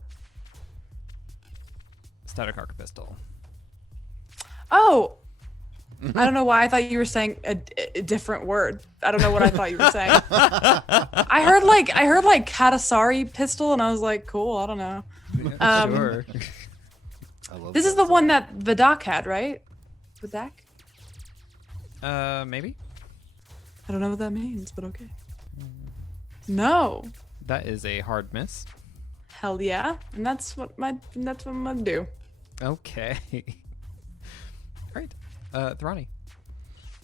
Static arc pistol. Oh, I don't know why I thought you were saying a different word. I don't know what I thought you were saying. I heard like Katasari pistol, and I was like, cool. I don't know. Sure. I love This is the one that Vidak had, right? Vidak? Maybe. I don't know what that means, but okay. No. That is a hard miss. Hell yeah. And that's what I'm gonna do. Okay. All right. Thrani.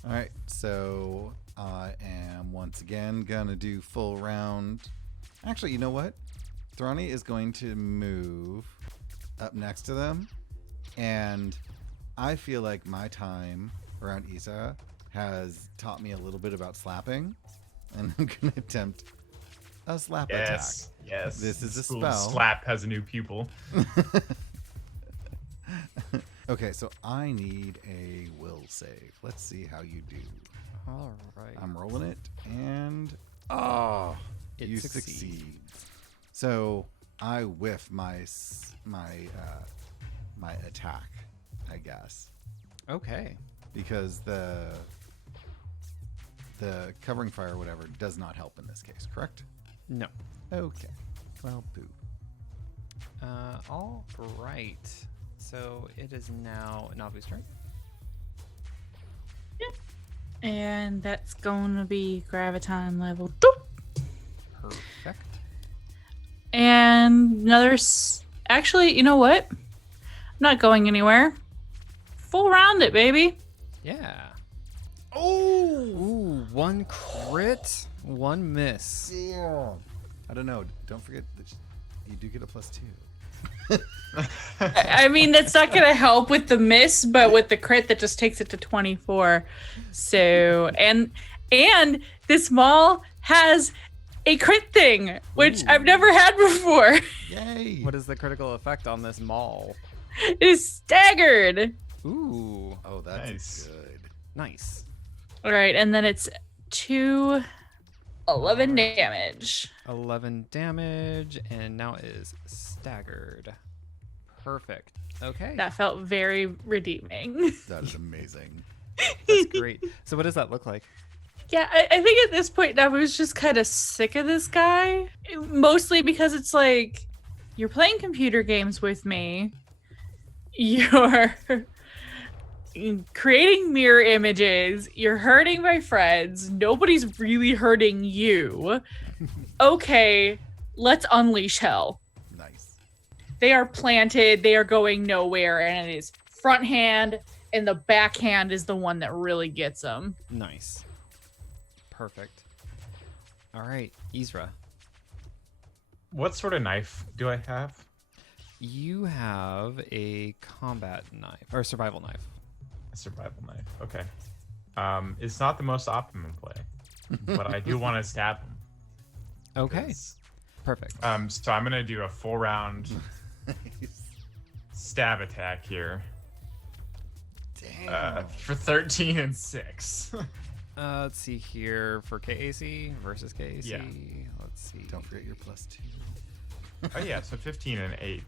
All right, so I am once again gonna do full round. Actually, you know what? Thrani is going to move up next to them, and I feel like my time around Yzra has taught me a little bit about slapping, and I'm gonna attempt a slap attack. Yes. This is a School spell. Slap has a new pupil. Okay, so I need a will save. Let's see how you do. All right. I'm rolling it, and It you succeeds. succeed. So I whiff my attack, I guess, Okay. because the covering fire or whatever does not help in this case, correct? No. Okay. Well, boo. All right. So it is now Navu's turn. And that's going to be Graviton level 2. Perfect. And another... Actually, you know what? I'm not going anywhere. Full round it, baby. Yeah. Oh! Ooh, one crit, one miss. I don't know. Don't forget that you do get a +2. I mean, that's not going to help with the miss, but with the crit, that just takes it to 24. So, and this mall has a crit thing, which I've never had before. Yay! What is the critical effect on this maul? is staggered. Ooh, Oh, that's Nice. good. nice. All right, and then it's 11 damage. 11 damage, and now it is staggered. Perfect. Okay, That felt very redeeming. That is amazing. that's great. So what does that look like? Yeah, I think at this point Navu's just kind of sick of this guy. Mostly because it's like, you're playing computer games with me. You're creating mirror images. You're hurting my friends. Nobody's really hurting you. Okay, let's unleash hell. Nice. They are planted. They are going nowhere. And it is front hand, and the back hand is the one that really gets them. Nice. Perfect. All right, Yzra. What sort of knife do I have? You have a combat knife or survival knife. A survival knife. Okay. It's not the most optimum play, but I do want to stab him. Okay, 'cause, perfect. So I'm gonna do a 4-round stab attack here. Damn. For 13 and 6. Let's see here for KAC versus KAC. Yeah. Let's see. Don't forget your +2. Oh yeah, so 15 and 8.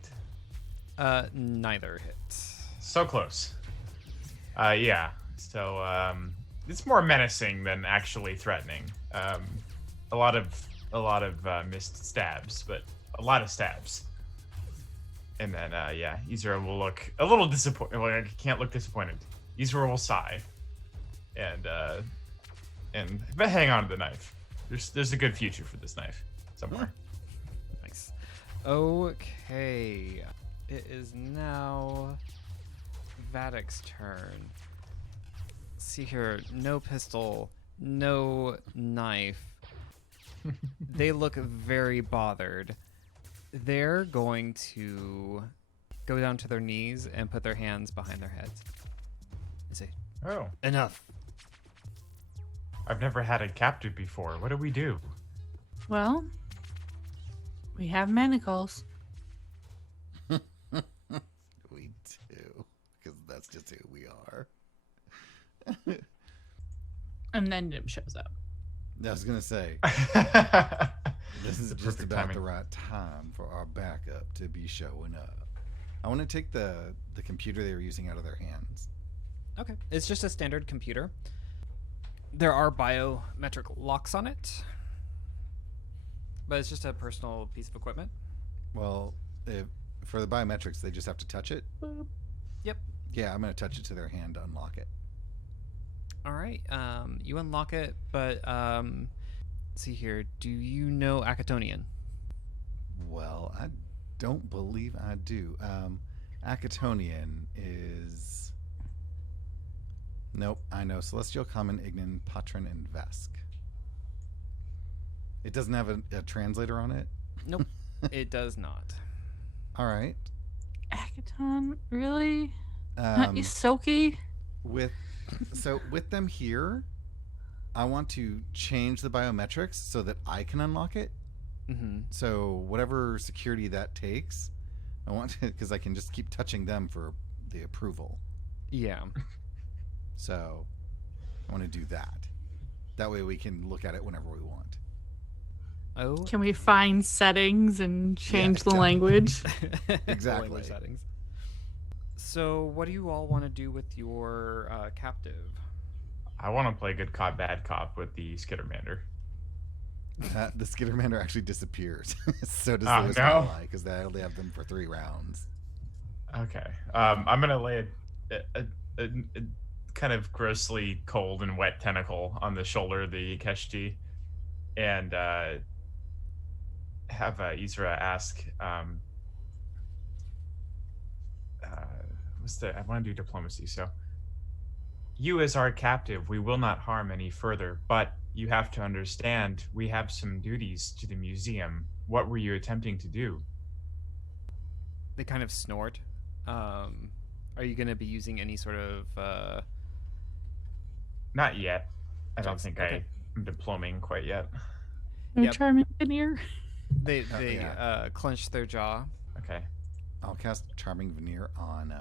Neither hits. So close. Yeah. So it's more menacing than actually threatening. A lot of missed stabs, but a lot of stabs. And then yeah, Yzra will look a little disappointed. Well, I can't look disappointed. Yzra will sigh, and but hang on to the knife. There's a good future for this knife somewhere. Nice. Okay. It is now Vadic's turn. See here, no pistol, no knife. They look very bothered. They're going to go down to their knees and put their hands behind their heads and say, Oh, enough. I've never had a captive before. What do we do? Well, we have manacles. We do, because that's just who we are. And then Nim shows up. I was gonna say, this is The just perfect about timing. the right time for our backup to be showing up. I want to take the computer they were using out of their hands. Okay. It's just a standard computer. There are biometric locks on it, but it's just a personal piece of equipment. Well, for the biometrics, they just have to touch it. Yep. Yeah, I'm gonna touch it to their hand to unlock it. All right. You unlock it, but let's see here. Do you know Acatonian? Well, I don't believe I do. Acatonian is... Nope, I know. Celestial, Common, Ignan, Patron, and Vesk. It doesn't have a translator on it? Nope. It does not. All right. Akaton, really? Not Um, Isoki? with them here, I want to change the biometrics so that I can unlock it. Mm-hmm. So whatever security that takes, I want to, because I can just keep touching them for the approval. Yeah. So I want to do that. That way we can look at it whenever we want. Oh. Can we find settings and change the exactly. language? Exactly. Language settings. So, what do you all want to do with your captive? I want to play good cop, bad cop with the Skittermander. The Skittermander actually disappears. So does Oh, Lewis no. because they only have them for 3 rounds. Okay. I'm gonna lay a kind of grossly cold and wet tentacle on the shoulder of the Keshti, and have Yzra ask, I want to do diplomacy. So, you as our captive, we will not harm any further, but you have to understand we have some duties to the museum. What were you attempting to do? They kind of snort. Are you going to be using any sort of... Not yet. I don't Checks. think Okay. I'm diploming quite yet. No Yep. charm engineer. They yeah. clench their jaw. Okay. I'll cast Charming Veneer on.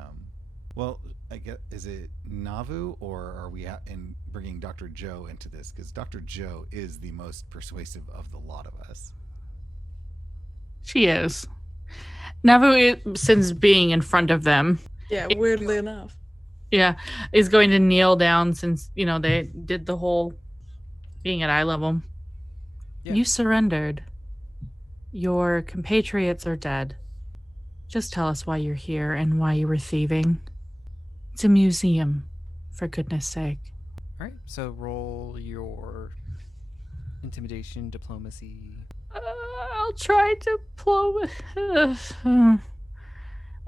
Well, I guess, is it Navu, or are we in bringing Dr. Joe into this? Because Dr. Joe is the most persuasive of the lot of us. She is. Navu, since being in front of them, Yeah, weirdly enough. is going to kneel down since, they did the whole being at eye level. Yeah. You surrendered. Your compatriots are dead. Just tell us why you're here and why you were thieving. It's a museum, for goodness sake. All right, so roll your intimidation, diplomacy. I'll try to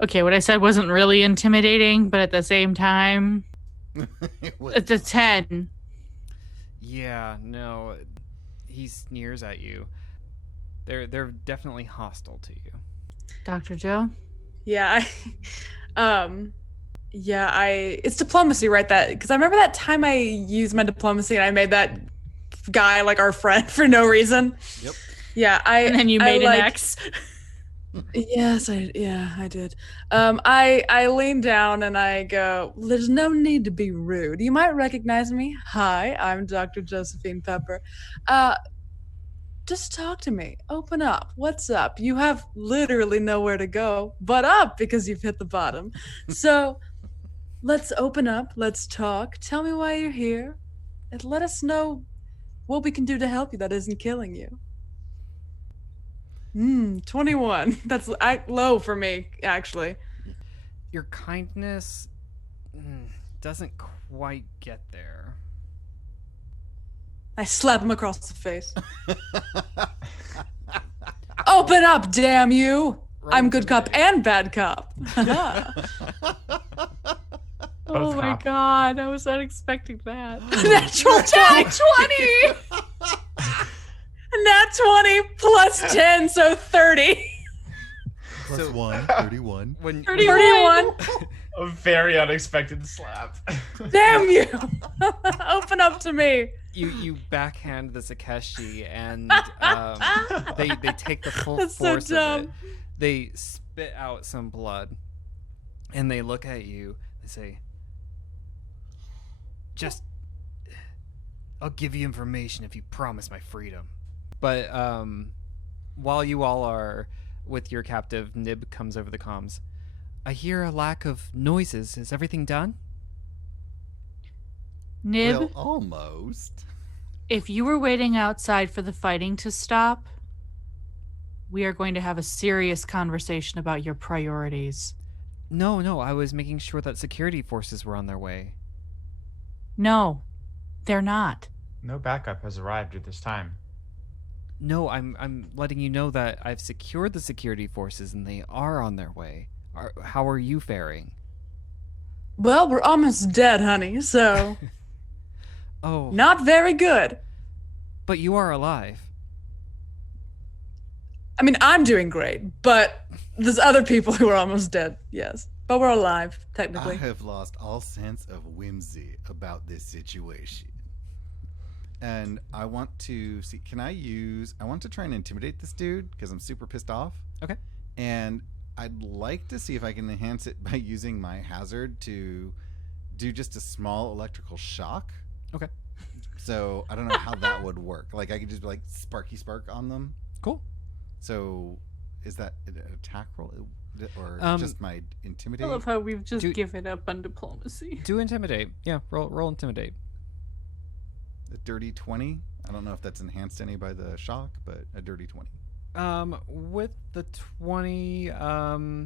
Okay, what I said wasn't really intimidating, but at the same time, it's a 10. Yeah, no, he sneers at you. They're definitely hostile to you. Dr. Joe? Yeah, it's diplomacy, right? Because I remember that time I used my diplomacy and I made that guy like our friend for no reason. Yep. Yeah, And then you made an X. Yes, I did. I lean down and I go, there's no need to be rude. You might recognize me. Hi, I'm Dr. Josephine Pepper. Just talk to me. Open up. What's up? You have literally nowhere to go but up because you've hit the bottom. So let's open up. Let's talk. Tell me why you're here. And let us know what we can do to help you that isn't killing you. 21. That's low for me, actually. Your kindness doesn't quite get there. I slap him across the face. Open up, damn you! I'm good cop and bad cop. Oh my cop. god, I was not expecting that. Natural 20! Nat 20 plus 10, so 30. Plus 1, 31. When 31. A very unexpected slap. Damn you! Open up to me. you backhand the Sakeshi and they take the full That's so force of it. dumb. They spit out some blood and they look at you. They say, I'll give you information if you promise my freedom. But while you all are with your captive, Nib comes over the comms. I hear a lack of noises. Is everything done? Nib, Well, almost. if you were waiting outside for the fighting to stop, we are going to have a serious conversation about your priorities. No, I was making sure that security forces were on their way. No, they're not. No backup has arrived at this time. No, I'm letting you know that I've secured the security forces and they are on their way. How are you faring? Well, we're almost dead, honey, so Oh, not very good. but you are alive. I mean, I'm doing great, but there's other people who are almost dead, yes. But we're alive, I technically. have lost all sense of whimsy about this situation. And I want to see, I want to try and intimidate this dude because I'm super pissed off. Okay. And I'd like to see if I can enhance it by using my hazard to do just a small electrical shock. Okay. So I don't know how that would work. Like I could just be like sparky spark on them. Cool. So is that an attack roll or just my I intimidate? love how we've just Dude. given up on diplomacy. Do intimidate. Yeah, roll intimidate. A dirty 20. I don't know if that's enhanced any by the shock, but a dirty 20. With the 20, I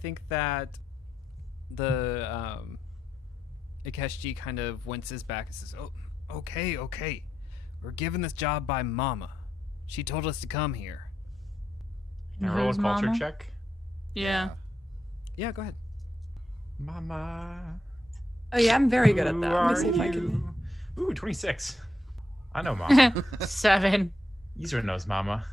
think that the Ikeshji kind of winces back and says, "Oh, okay. We're given this job by Mama. She told us to come here." Can I roll a Who's culture Mama? check? Yeah. Yeah, go ahead. Mama. Oh yeah, I'm very good at that. Who Let me are see if I you? can. Ooh, 26. I know Mama. 7. Yzra knows Mama.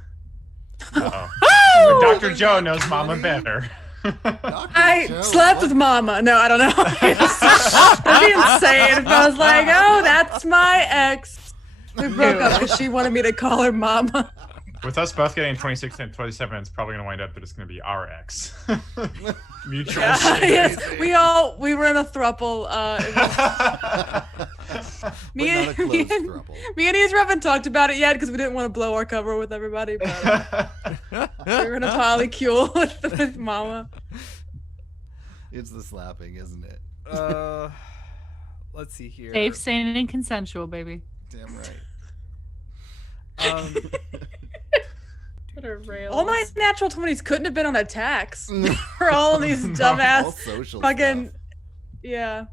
Uh-oh. Dr. Joe knows Mama better. I slept with Mama. No, I don't know. That'd be insane if I was like, oh, that's my ex. We broke up because she wanted me to call her Mama. With us both getting 26 and 27, it's probably going to wind up that it's going to be our ex. Mutual. Yes, we were in a throuple. Me and Yzra haven't talked about it yet because we didn't want to blow our cover with everybody. But we were in a polycule with Mama. It's the slapping, isn't it? Let's see here. Safe, sane, and consensual, baby. Damn right. What a rails. All my natural 20s couldn't have been on attacks for all of these dumbass All social fucking stuff. Yeah.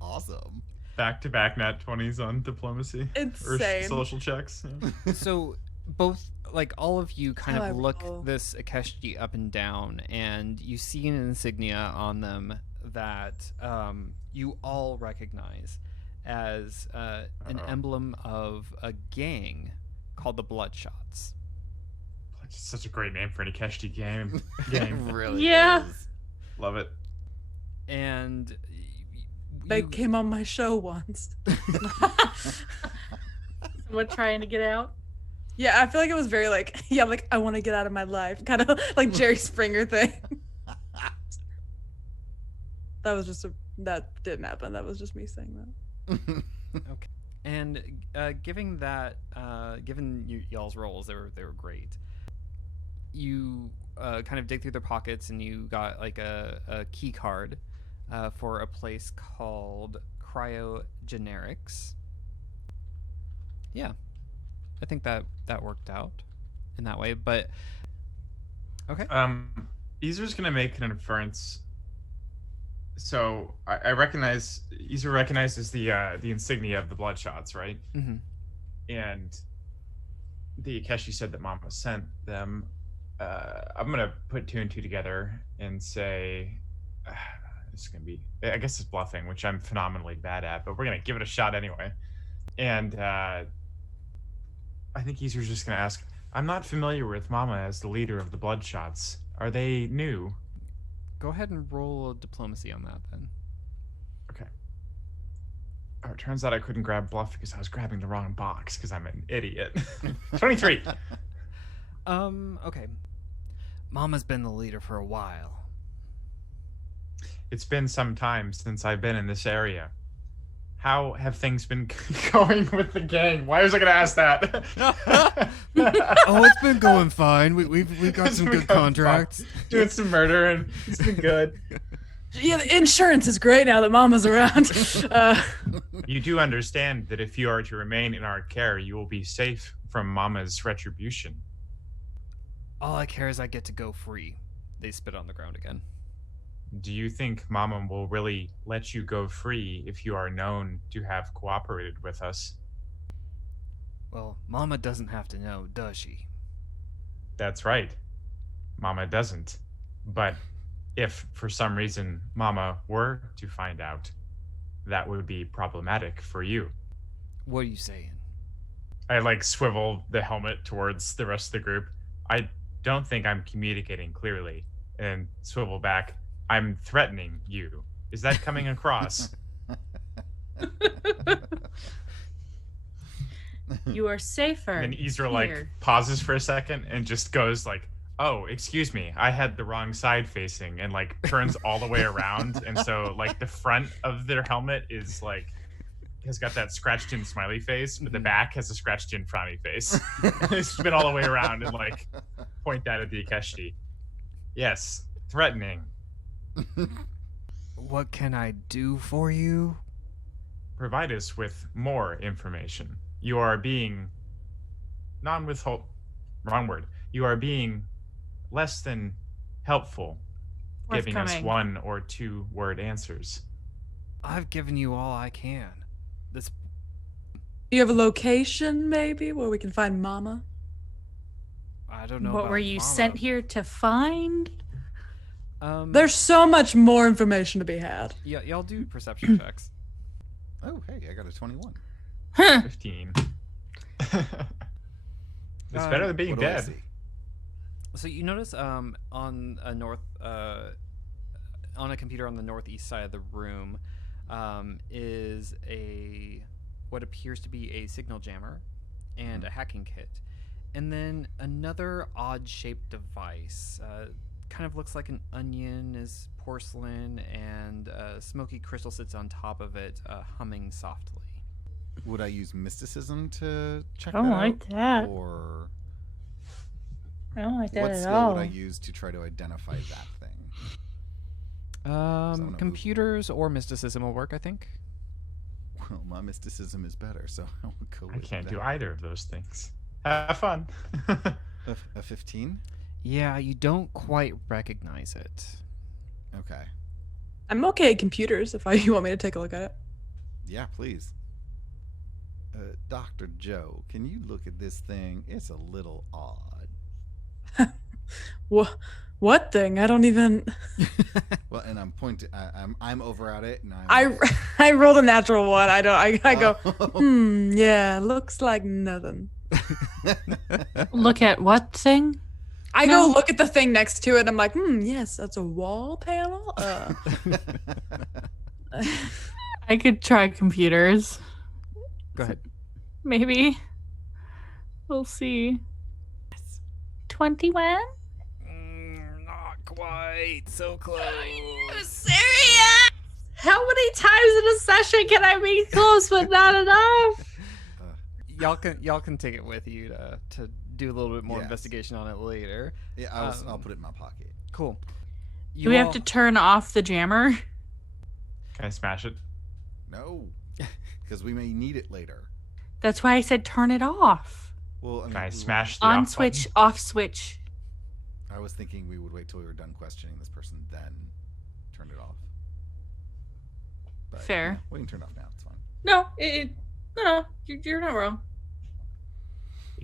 Awesome. Back-to-back nat 20s on diplomacy. Insane. Or social checks. Yeah. So both, like, all of you kind How of I look roll. this Akeshi up and down, and you see an insignia on them that you all recognize as an emblem of a gang called the Bloodshots. It's such a great name for an Ikeshti game. It really Yeah. is. Love it. And They you- came on my show once. What, trying to get out? Yeah, I feel like it was very like, yeah, like I want to get out of my life, kind of like Jerry Springer thing. That didn't happen. That was just me saying that. Okay. And given y'all's roles, they were great. You kind of dig through their pockets, and you got like a key card for a place called Cryogenerics. Yeah, I think that worked out in that way. But okay. Yzra's gonna make an inference. So I recognize Yzra recognizes the insignia of the Bloodshots, right? Mm-hmm. And the Akeshi said that Mama sent them. I'm gonna put two and two together and say this is gonna be, I guess it's bluffing, which I'm phenomenally bad at, but we're gonna give it a shot anyway. And I think Yzra's just gonna ask, I'm not familiar with Mama as the leader of the Bloodshots. Are they new? Go ahead and roll a diplomacy on that then. Okay. Oh, it turns out I couldn't grab bluff because I was grabbing the wrong box because I'm an idiot. 23. Okay. Mama's been the leader for a while. It's been some time since I've been in this area. How have things been going with the gang? Why was I gonna ask that? Oh, it's been going fine. We've got some good contracts. Doing some murder, and it's been good. Yeah, the insurance is great now that Mama's around. You do understand that if you are to remain in our care, you will be safe from Mama's retribution. All I care is I get to go free. They spit on the ground again. Do you think Mama will really let you go free if you are known to have cooperated with us? Well, Mama doesn't have to know, does she? That's right. Mama doesn't. But if for some reason Mama were to find out, that would be problematic for you. What are you saying? I swivel the helmet towards the rest of the group. I don't think I'm communicating clearly. And swivel back. I'm threatening you. Is that coming across? You are safer. And Yzra here. pauses for a second and just goes oh, excuse me, I had the wrong side facing, and turns all the way around, and so the front of their helmet is has got that scratched in smiley face, but the back has a scratched in frowny face. They spin all the way around and point that at the Ikeshti. Yes, threatening. What can I do for you? Provide us with more information. You are being wrong word. You are being less than helpful, giving us Forthcoming. 1 or 2 word answers. I've given you all I can. This Do you have a location maybe where we can find Mama? I don't know. What about were you Mama. sent here to find? There's so much more information to be had. Yeah, y'all do perception checks. Oh, hey, I got a 21. 15. It's better than being What do I dead. see? So you notice on a computer on the northeast side of the room is what appears to be a signal jammer and a hacking kit. And then another odd-shaped device. Kind of looks like an onion, is porcelain, and a smoky crystal sits on top of it, humming softly. Would I use mysticism to check I don't that like out? that. Or I don't like that what at skill all. would I use to try to identify that thing? Computers or mysticism will work, I think. Well, my mysticism is better, so I will go with I can't that. do either of those things. Have fun. A 15? Yeah, you don't quite recognize it. Okay. I'm okay at computers if you want me to take a look at it. Yeah, please. Dr. Joe, can you look at this thing? It's a little odd. What thing? I don't even. Well, and I'm pointing. I'm over at it, and I rolled a natural one. I don't. I go. Oh. Yeah, looks like nothing. Look at what thing? I No. go look at the thing next to it. I'm like, yes, that's a wall panel. I could try computers. Go ahead. Maybe. We'll see. 21? Not quite. So close. Serious? How many times in a session can I be close but not enough? Y'all can take it with you to do a little bit more Yes. investigation on it later. Yeah, I'll put it in my pocket. Cool. Do we have to turn off the jammer? Can I smash it? No, because we may need it later. That's why I said turn it off. Well, I mean, Can I smash the On off switch, button? off switch. I was thinking we would wait till we were done questioning this person, then turn it off. But, Fair. yeah, we can turn it off now. It's fine. No, you're not wrong.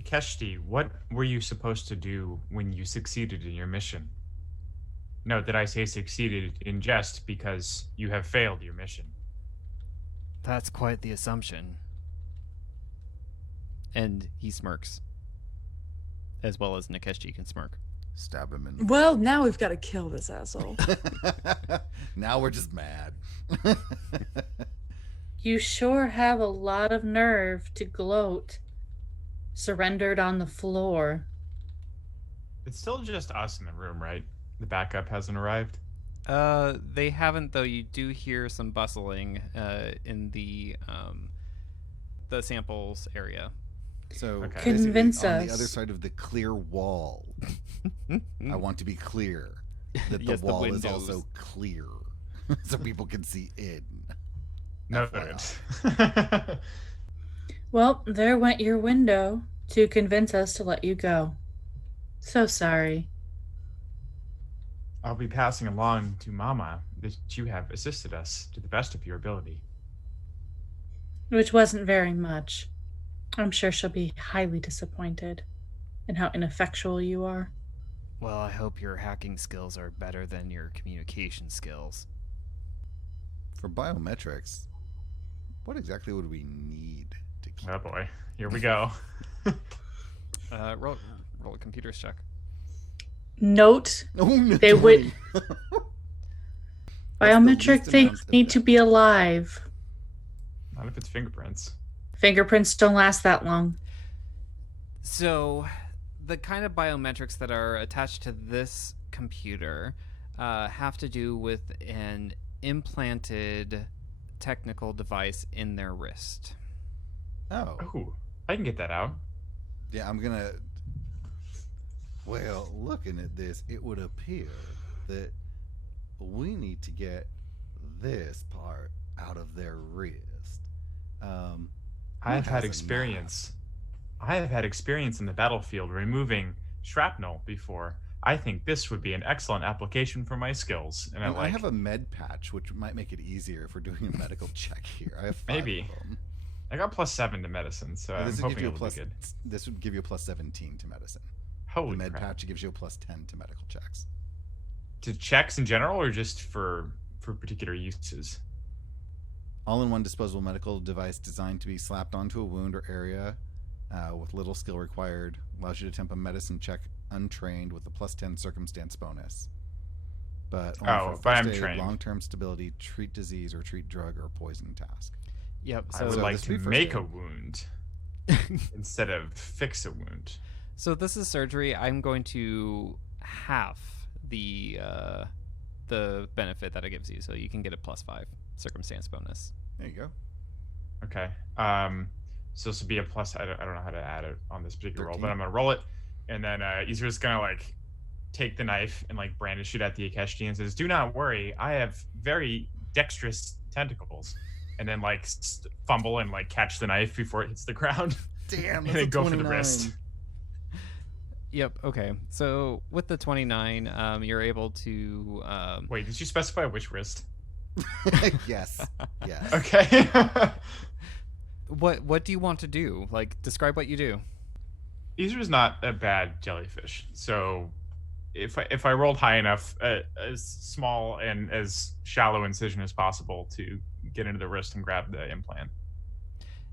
Keshti, what were you supposed to do when you succeeded in your mission? Note that I say succeeded in jest because you have failed your mission. That's quite the assumption. And he smirks. As well as Nikeshji can smirk. Stab him in. Well, now we've got to kill this asshole. Now we're just mad. You sure have a lot of nerve to gloat. Surrendered on the floor. It's still just us in the room, right? The backup hasn't arrived. They haven't, though. You do hear some bustling in the samples area. So Okay. basically, Convince on the us. other side of the clear wall, I want to be clear that Yes, the the wall is windows. also clear, so people can see in. Noted. Well, there went your window to convince us to let you go. So sorry. I'll be passing along to Mama that you have assisted us to the best of your ability. Which wasn't very much. I'm sure she'll be highly disappointed in how ineffectual you are. Well, I hope your hacking skills are better than your communication skills. For biometrics, what exactly would we need to keep? Oh boy, here we go. Roll a computers check. Note, Oh, no, They would- 20. biometric least things amount of need to be alive. Not if it's fingerprints. Fingerprints don't last that long. So, the kind of biometrics that are attached to this computer have to do with an implanted technical device in their wrist. Oh, Ooh, I can get that out. yeah, I'm gonna. Well, looking at this, it would appear that we need to get this part out of their wrist. I've Who had has a experience. I have had experience in the battlefield removing shrapnel before. I think this would be an excellent application for my skills. And I have a med patch, which might make it easier if we're doing a medical check here. I have 5 Maybe. of them. I got +7 to medicine, so I'm This would give hoping you a it'll plus. be good. This would give you a plus 17 to medicine. Holy The med crap. patch gives you a plus 10 to medical checks. To checks in general, or just for particular uses? All-in-one disposable medical device designed to be slapped onto a wound or area with little skill required. Allows you to attempt a medicine check untrained with a plus 10 circumstance bonus. But only Oh, for but I'm first aid, trained. long-term stability, treat disease, or treat drug or poison task. Yep. I So, would so like this to would be first make aid. a wound instead of fix a wound. So this is surgery. I'm going to half the benefit that it gives you, so you can get a +5 circumstance bonus. There you go. Okay. So this would be a plus. I don't know how to add it on this particular roll, 13. but I'm gonna roll it, and then Yzra's gonna like take the knife and like brandish it at the Akeshi and says, "Do not worry, I have very dexterous tentacles," and then like fumble and like catch the knife before it hits the ground. Damn, And that's then a go for 29. the wrist. Yep. Okay. So with the 29, you're able to. Wait, did you specify which wrist? Yes. Yes. Okay. What do you want to do? Like, describe what you do. Yzra's not a bad jellyfish, so if I rolled high enough, as small and as shallow incision as possible to get into the wrist and grab the implant.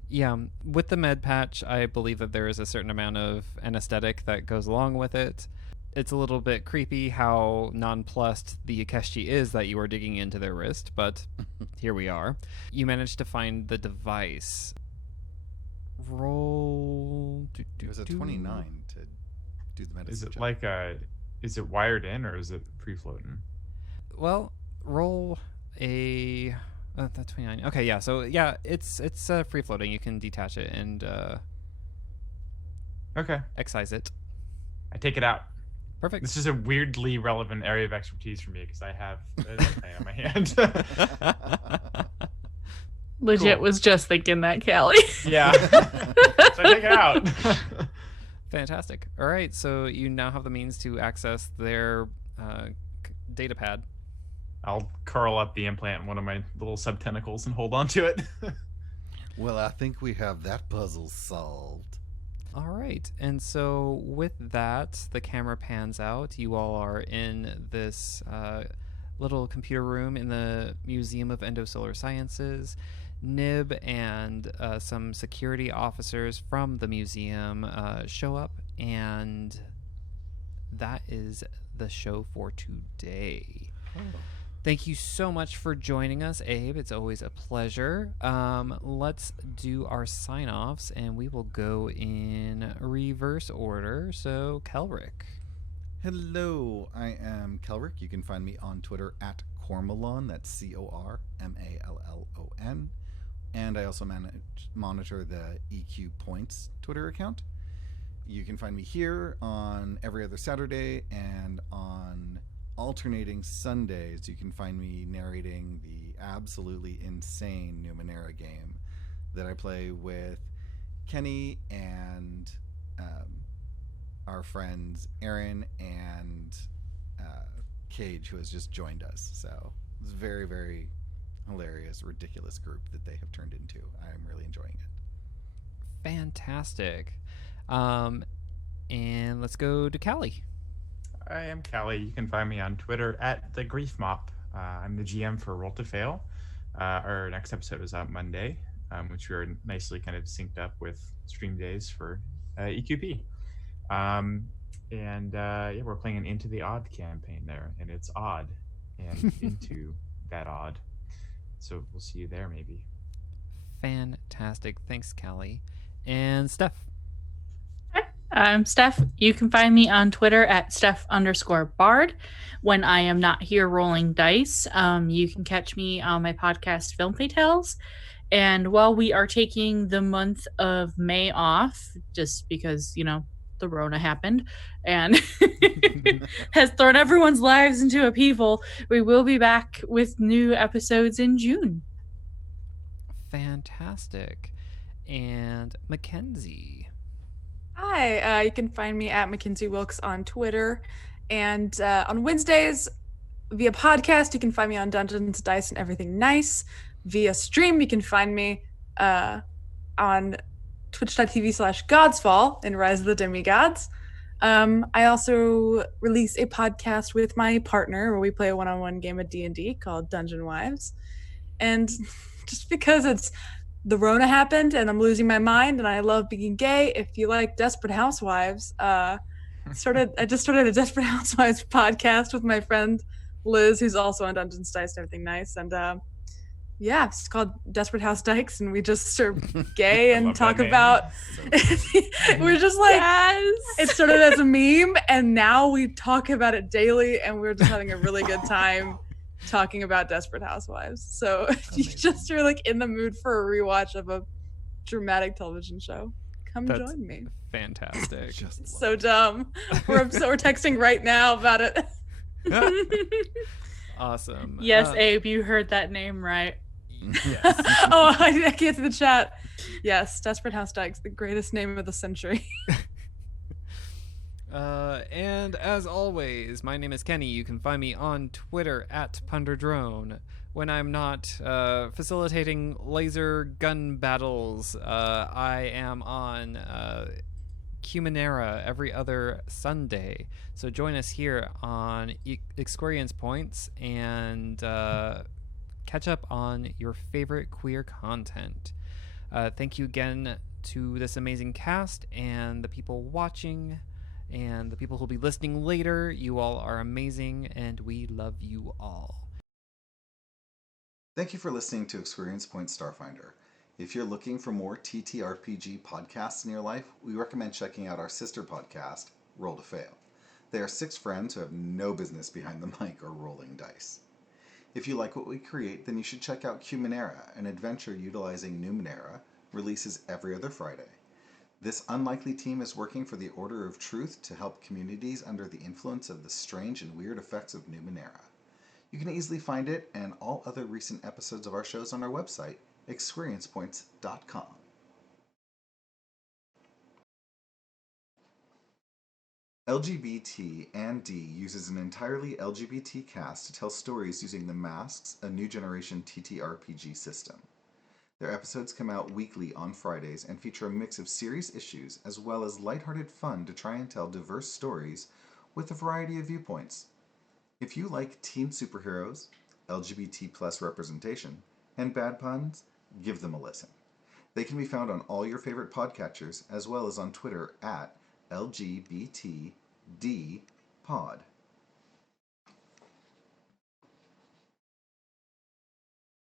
Yeah, with the med patch, I believe that there is a certain amount of anesthetic that goes along with it. It's a little bit creepy how nonplussed the Akeshi is that you are digging into their wrist, but here we are. You managed to find the device. Roll. It was a 29 to do the medicine Is it check. like is it wired in or is it free floating? Well, roll a. That's 29. Okay, yeah. So yeah, it's free floating. You can detach it and Okay, excise it. I take it out. Perfect. This is a weirdly relevant area of expertise for me because I have an implant on my hand. Legit Cool. was just thinking that, Callie. Yeah. So I take it out. Fantastic. All right, so you now have the means to access their data pad. I'll curl up the implant in one of my little subtentacles and hold on to it. Well, I think we have that puzzle solved. All right, and so with that, the camera pans out. You all are in this little computer room in the Museum of Endosolar Sciences. Nib and some security officers from the museum show up, and that is the show for today. Thank you so much for joining us, Abe. It's always a pleasure. Let's do our sign-offs, and we will go in reverse order. So, Kelrick. Hello, I am Kelrick. You can find me on Twitter at Cormallon. That's CORMALLON. And I also monitor the EQ Points Twitter account. You can find me here on every other Saturday, and on alternating Sundays, you can find me narrating the absolutely insane Numenera game that I play with Kenny and our friends Aaron and Cage, who has just joined us. So it's a very, very hilarious, ridiculous group that they have turned into. I'm really enjoying it. Fantastic. And let's go to Callie. I am Callie. You can find me on Twitter at the Grief Mop. I'm the GM for Roll to Fail. Our next episode is out Monday, which we are nicely kind of synced up with stream days for EQP. Yeah, we're playing an Into the Odd campaign there, and it's odd and into that odd. So we'll see you there maybe. Fantastic. Thanks, Callie. And Steph. I'm Steph. You can find me on Twitter at Steph_Bard. When I am not here rolling dice, you can catch me on my podcast, Film Fatales. And while we are taking the month of May off, just because, the Rona happened and has thrown everyone's lives into upheaval, we will be back with new episodes in June. Fantastic. And Mackenzie. Hi, you can find me at Mackenzie Wilkes on Twitter. And on Wednesdays, via podcast, you can find me on Dungeons, Dice, and Everything Nice. Via stream, you can find me on twitch.tv/godsfall in Rise of the Demigods. I also release a podcast with my partner where we play a one-on-one game of D&D called Dungeon Wives. And just because it's the Rona happened and I'm losing my mind and I love being gay, if you like Desperate Housewives, I just started a Desperate Housewives podcast with my friend Liz, who's also on Dungeons, Dice, and Everything Nice. And Yeah, it's called Desperate House Dykes, and we just are gay I and love talk that name. about. We're just like Yes. it started as a meme, and now we talk about it daily, and we're just having a really good time talking about Desperate Housewives. So if you Amazing. just are like in the mood for a rewatch of a dramatic television show, come That's join me. fantastic. Just It's love so it. dumb. We're texting right now about it. Awesome. Yes, Abe, you heard that name right. Yes. Oh, I can't see the chat. Yes, Desperate House Dykes, the greatest name of the century. And as always, my name is Kenny. You can find me on Twitter at Punderdrone. When I'm not facilitating laser gun battles, I am on Cumanera every other Sunday. So join us here on ExQueerience Points and catch up on your favorite queer content. Thank you again to this amazing cast and the people watching and the people who'll be listening later. You all are amazing and we love you all. Thank you for listening to ExQueerience Points Starfinder. If you're looking for more TTRPG podcasts in your life, we recommend checking out our sister podcast, Roll to Fail. They are 6 friends who have no business behind the mic or rolling dice. If you like what we create, then you should check out Cumanera, an adventure utilizing Numenera, releases every other Friday. This unlikely team is working for the Order of Truth to help communities under the influence of the strange and weird effects of Numenera. You can easily find it and all other recent episodes of our shows on our website, ExQueeriencePoints.com. LGBT and D uses an entirely LGBT cast to tell stories using The Masks, a new generation TTRPG system. Their episodes come out weekly on Fridays and feature a mix of serious issues as well as lighthearted fun to try and tell diverse stories with a variety of viewpoints. If you like teen superheroes, LGBT plus representation, and bad puns, give them a listen. They can be found on all your favorite podcatchers as well as on Twitter at LGBTDpod.